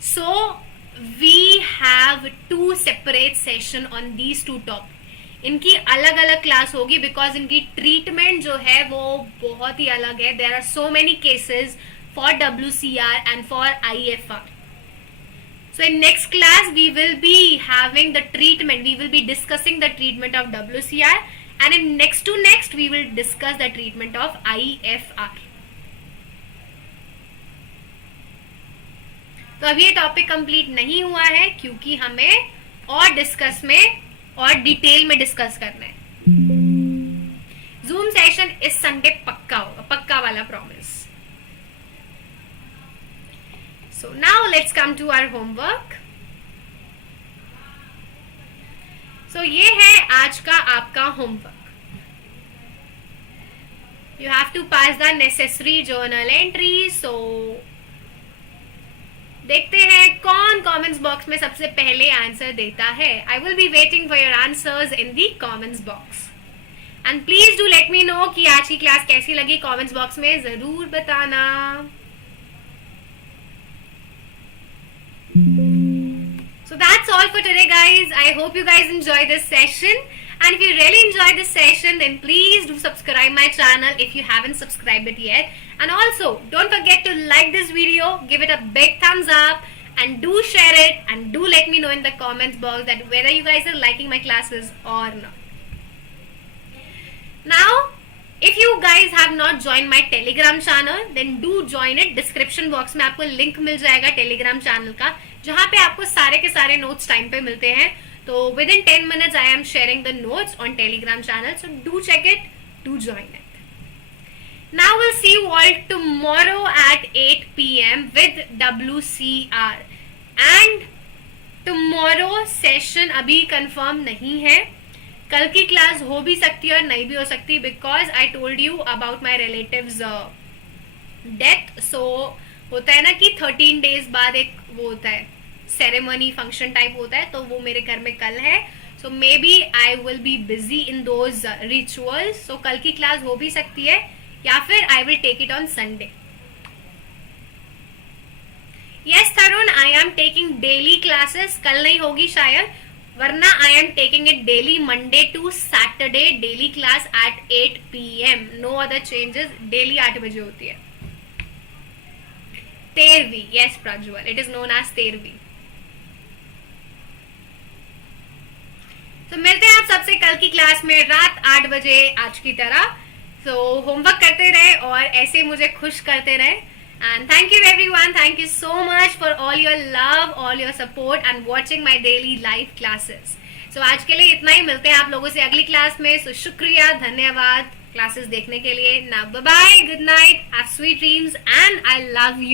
So we have two separate session on these two topics. इनकी अलग अलग क्लास होगी बिकॉज इनकी ट्रीटमेंट जो है वो बहुत ही अलग है. There are so many cases for WCR and for IFR. So in next class we will be having the treatment, we will be discussing the treatment of WCR, and in next to next we will discuss the treatment of IFR. तो अभी ये topic complete नहीं हुआ है क्योंकि हमें और discuss में और डिटेल में डिस्कस करना है. जूम सेशन इस संडे पक्का होगा, पक्का वाला promise. So now let's come to our homework. So ये है आज का आपका homework. You have to pass the necessary journal entries. So देखते हैं कौन comments box में सबसे पहले आंसर देता है. I will be waiting for your answers in the comments box. And please do let me know कि आज की क्लास कैसी लगी. comments box में जरूर बताना. So that's all for today, guys. I hope you guys enjoy this session, and if you really enjoy this session, then please do subscribe my channel if you haven't subscribed it yet. And also don't forget to like this video, give it a big thumbs up, and do share it, and do let me know in the comments box that whether you guys are liking my classes or not. Now if you guys have not joined my telegram channel, then do join it. description box में आपको link मिल जाएगा telegram channel का, जहाँ पे आपको सारे के सारे notes टाइम पे मिलते हैं. तो within 10 minutes I am sharing the notes on telegram channel, so do check it, do join it. Now we'll see you all tomorrow at 8 PM with WCR. And tomorrow session अभी confirm नहीं है. कल की class हो भी सकती है और नहीं भी हो सकती, because I told you about my relative's death. So होता है ना कि 13 डेज बाद एक वो होता है सेरेमनी फंक्शन टाइप होता है, तो वो मेरे घर में कल है. So maybe I will be busy in those rituals. So कल की क्लास हो भी सकती है या फिर I will take it on Sunday. Yes Tarun, I am taking daily classes. कल नहीं होगी शायद, वरना I am taking it daily Monday to Saturday. Daily class at 8 PM. No other changes. Daily 8 बजे होती है. तेरवी, yes Prajwal, it is known as तेरवी. तो मिलते हैं आप सबसे कल की क्लास में रात 8 बजे आज की तरह. तो होमवर्क करते रहे और ऐसे मुझे खुश करते रहे. And thank you everyone. Thank you so much for all your love, all your support and watching my daily live classes. So आज के लिए इतना ही. मिलते हैं आप लोगों से अगली क्लास में. So शुक्रिया, धन्यवाद क्लासेस देखने के लिए. Now bye bye, good night, have sweet dreams and I love you.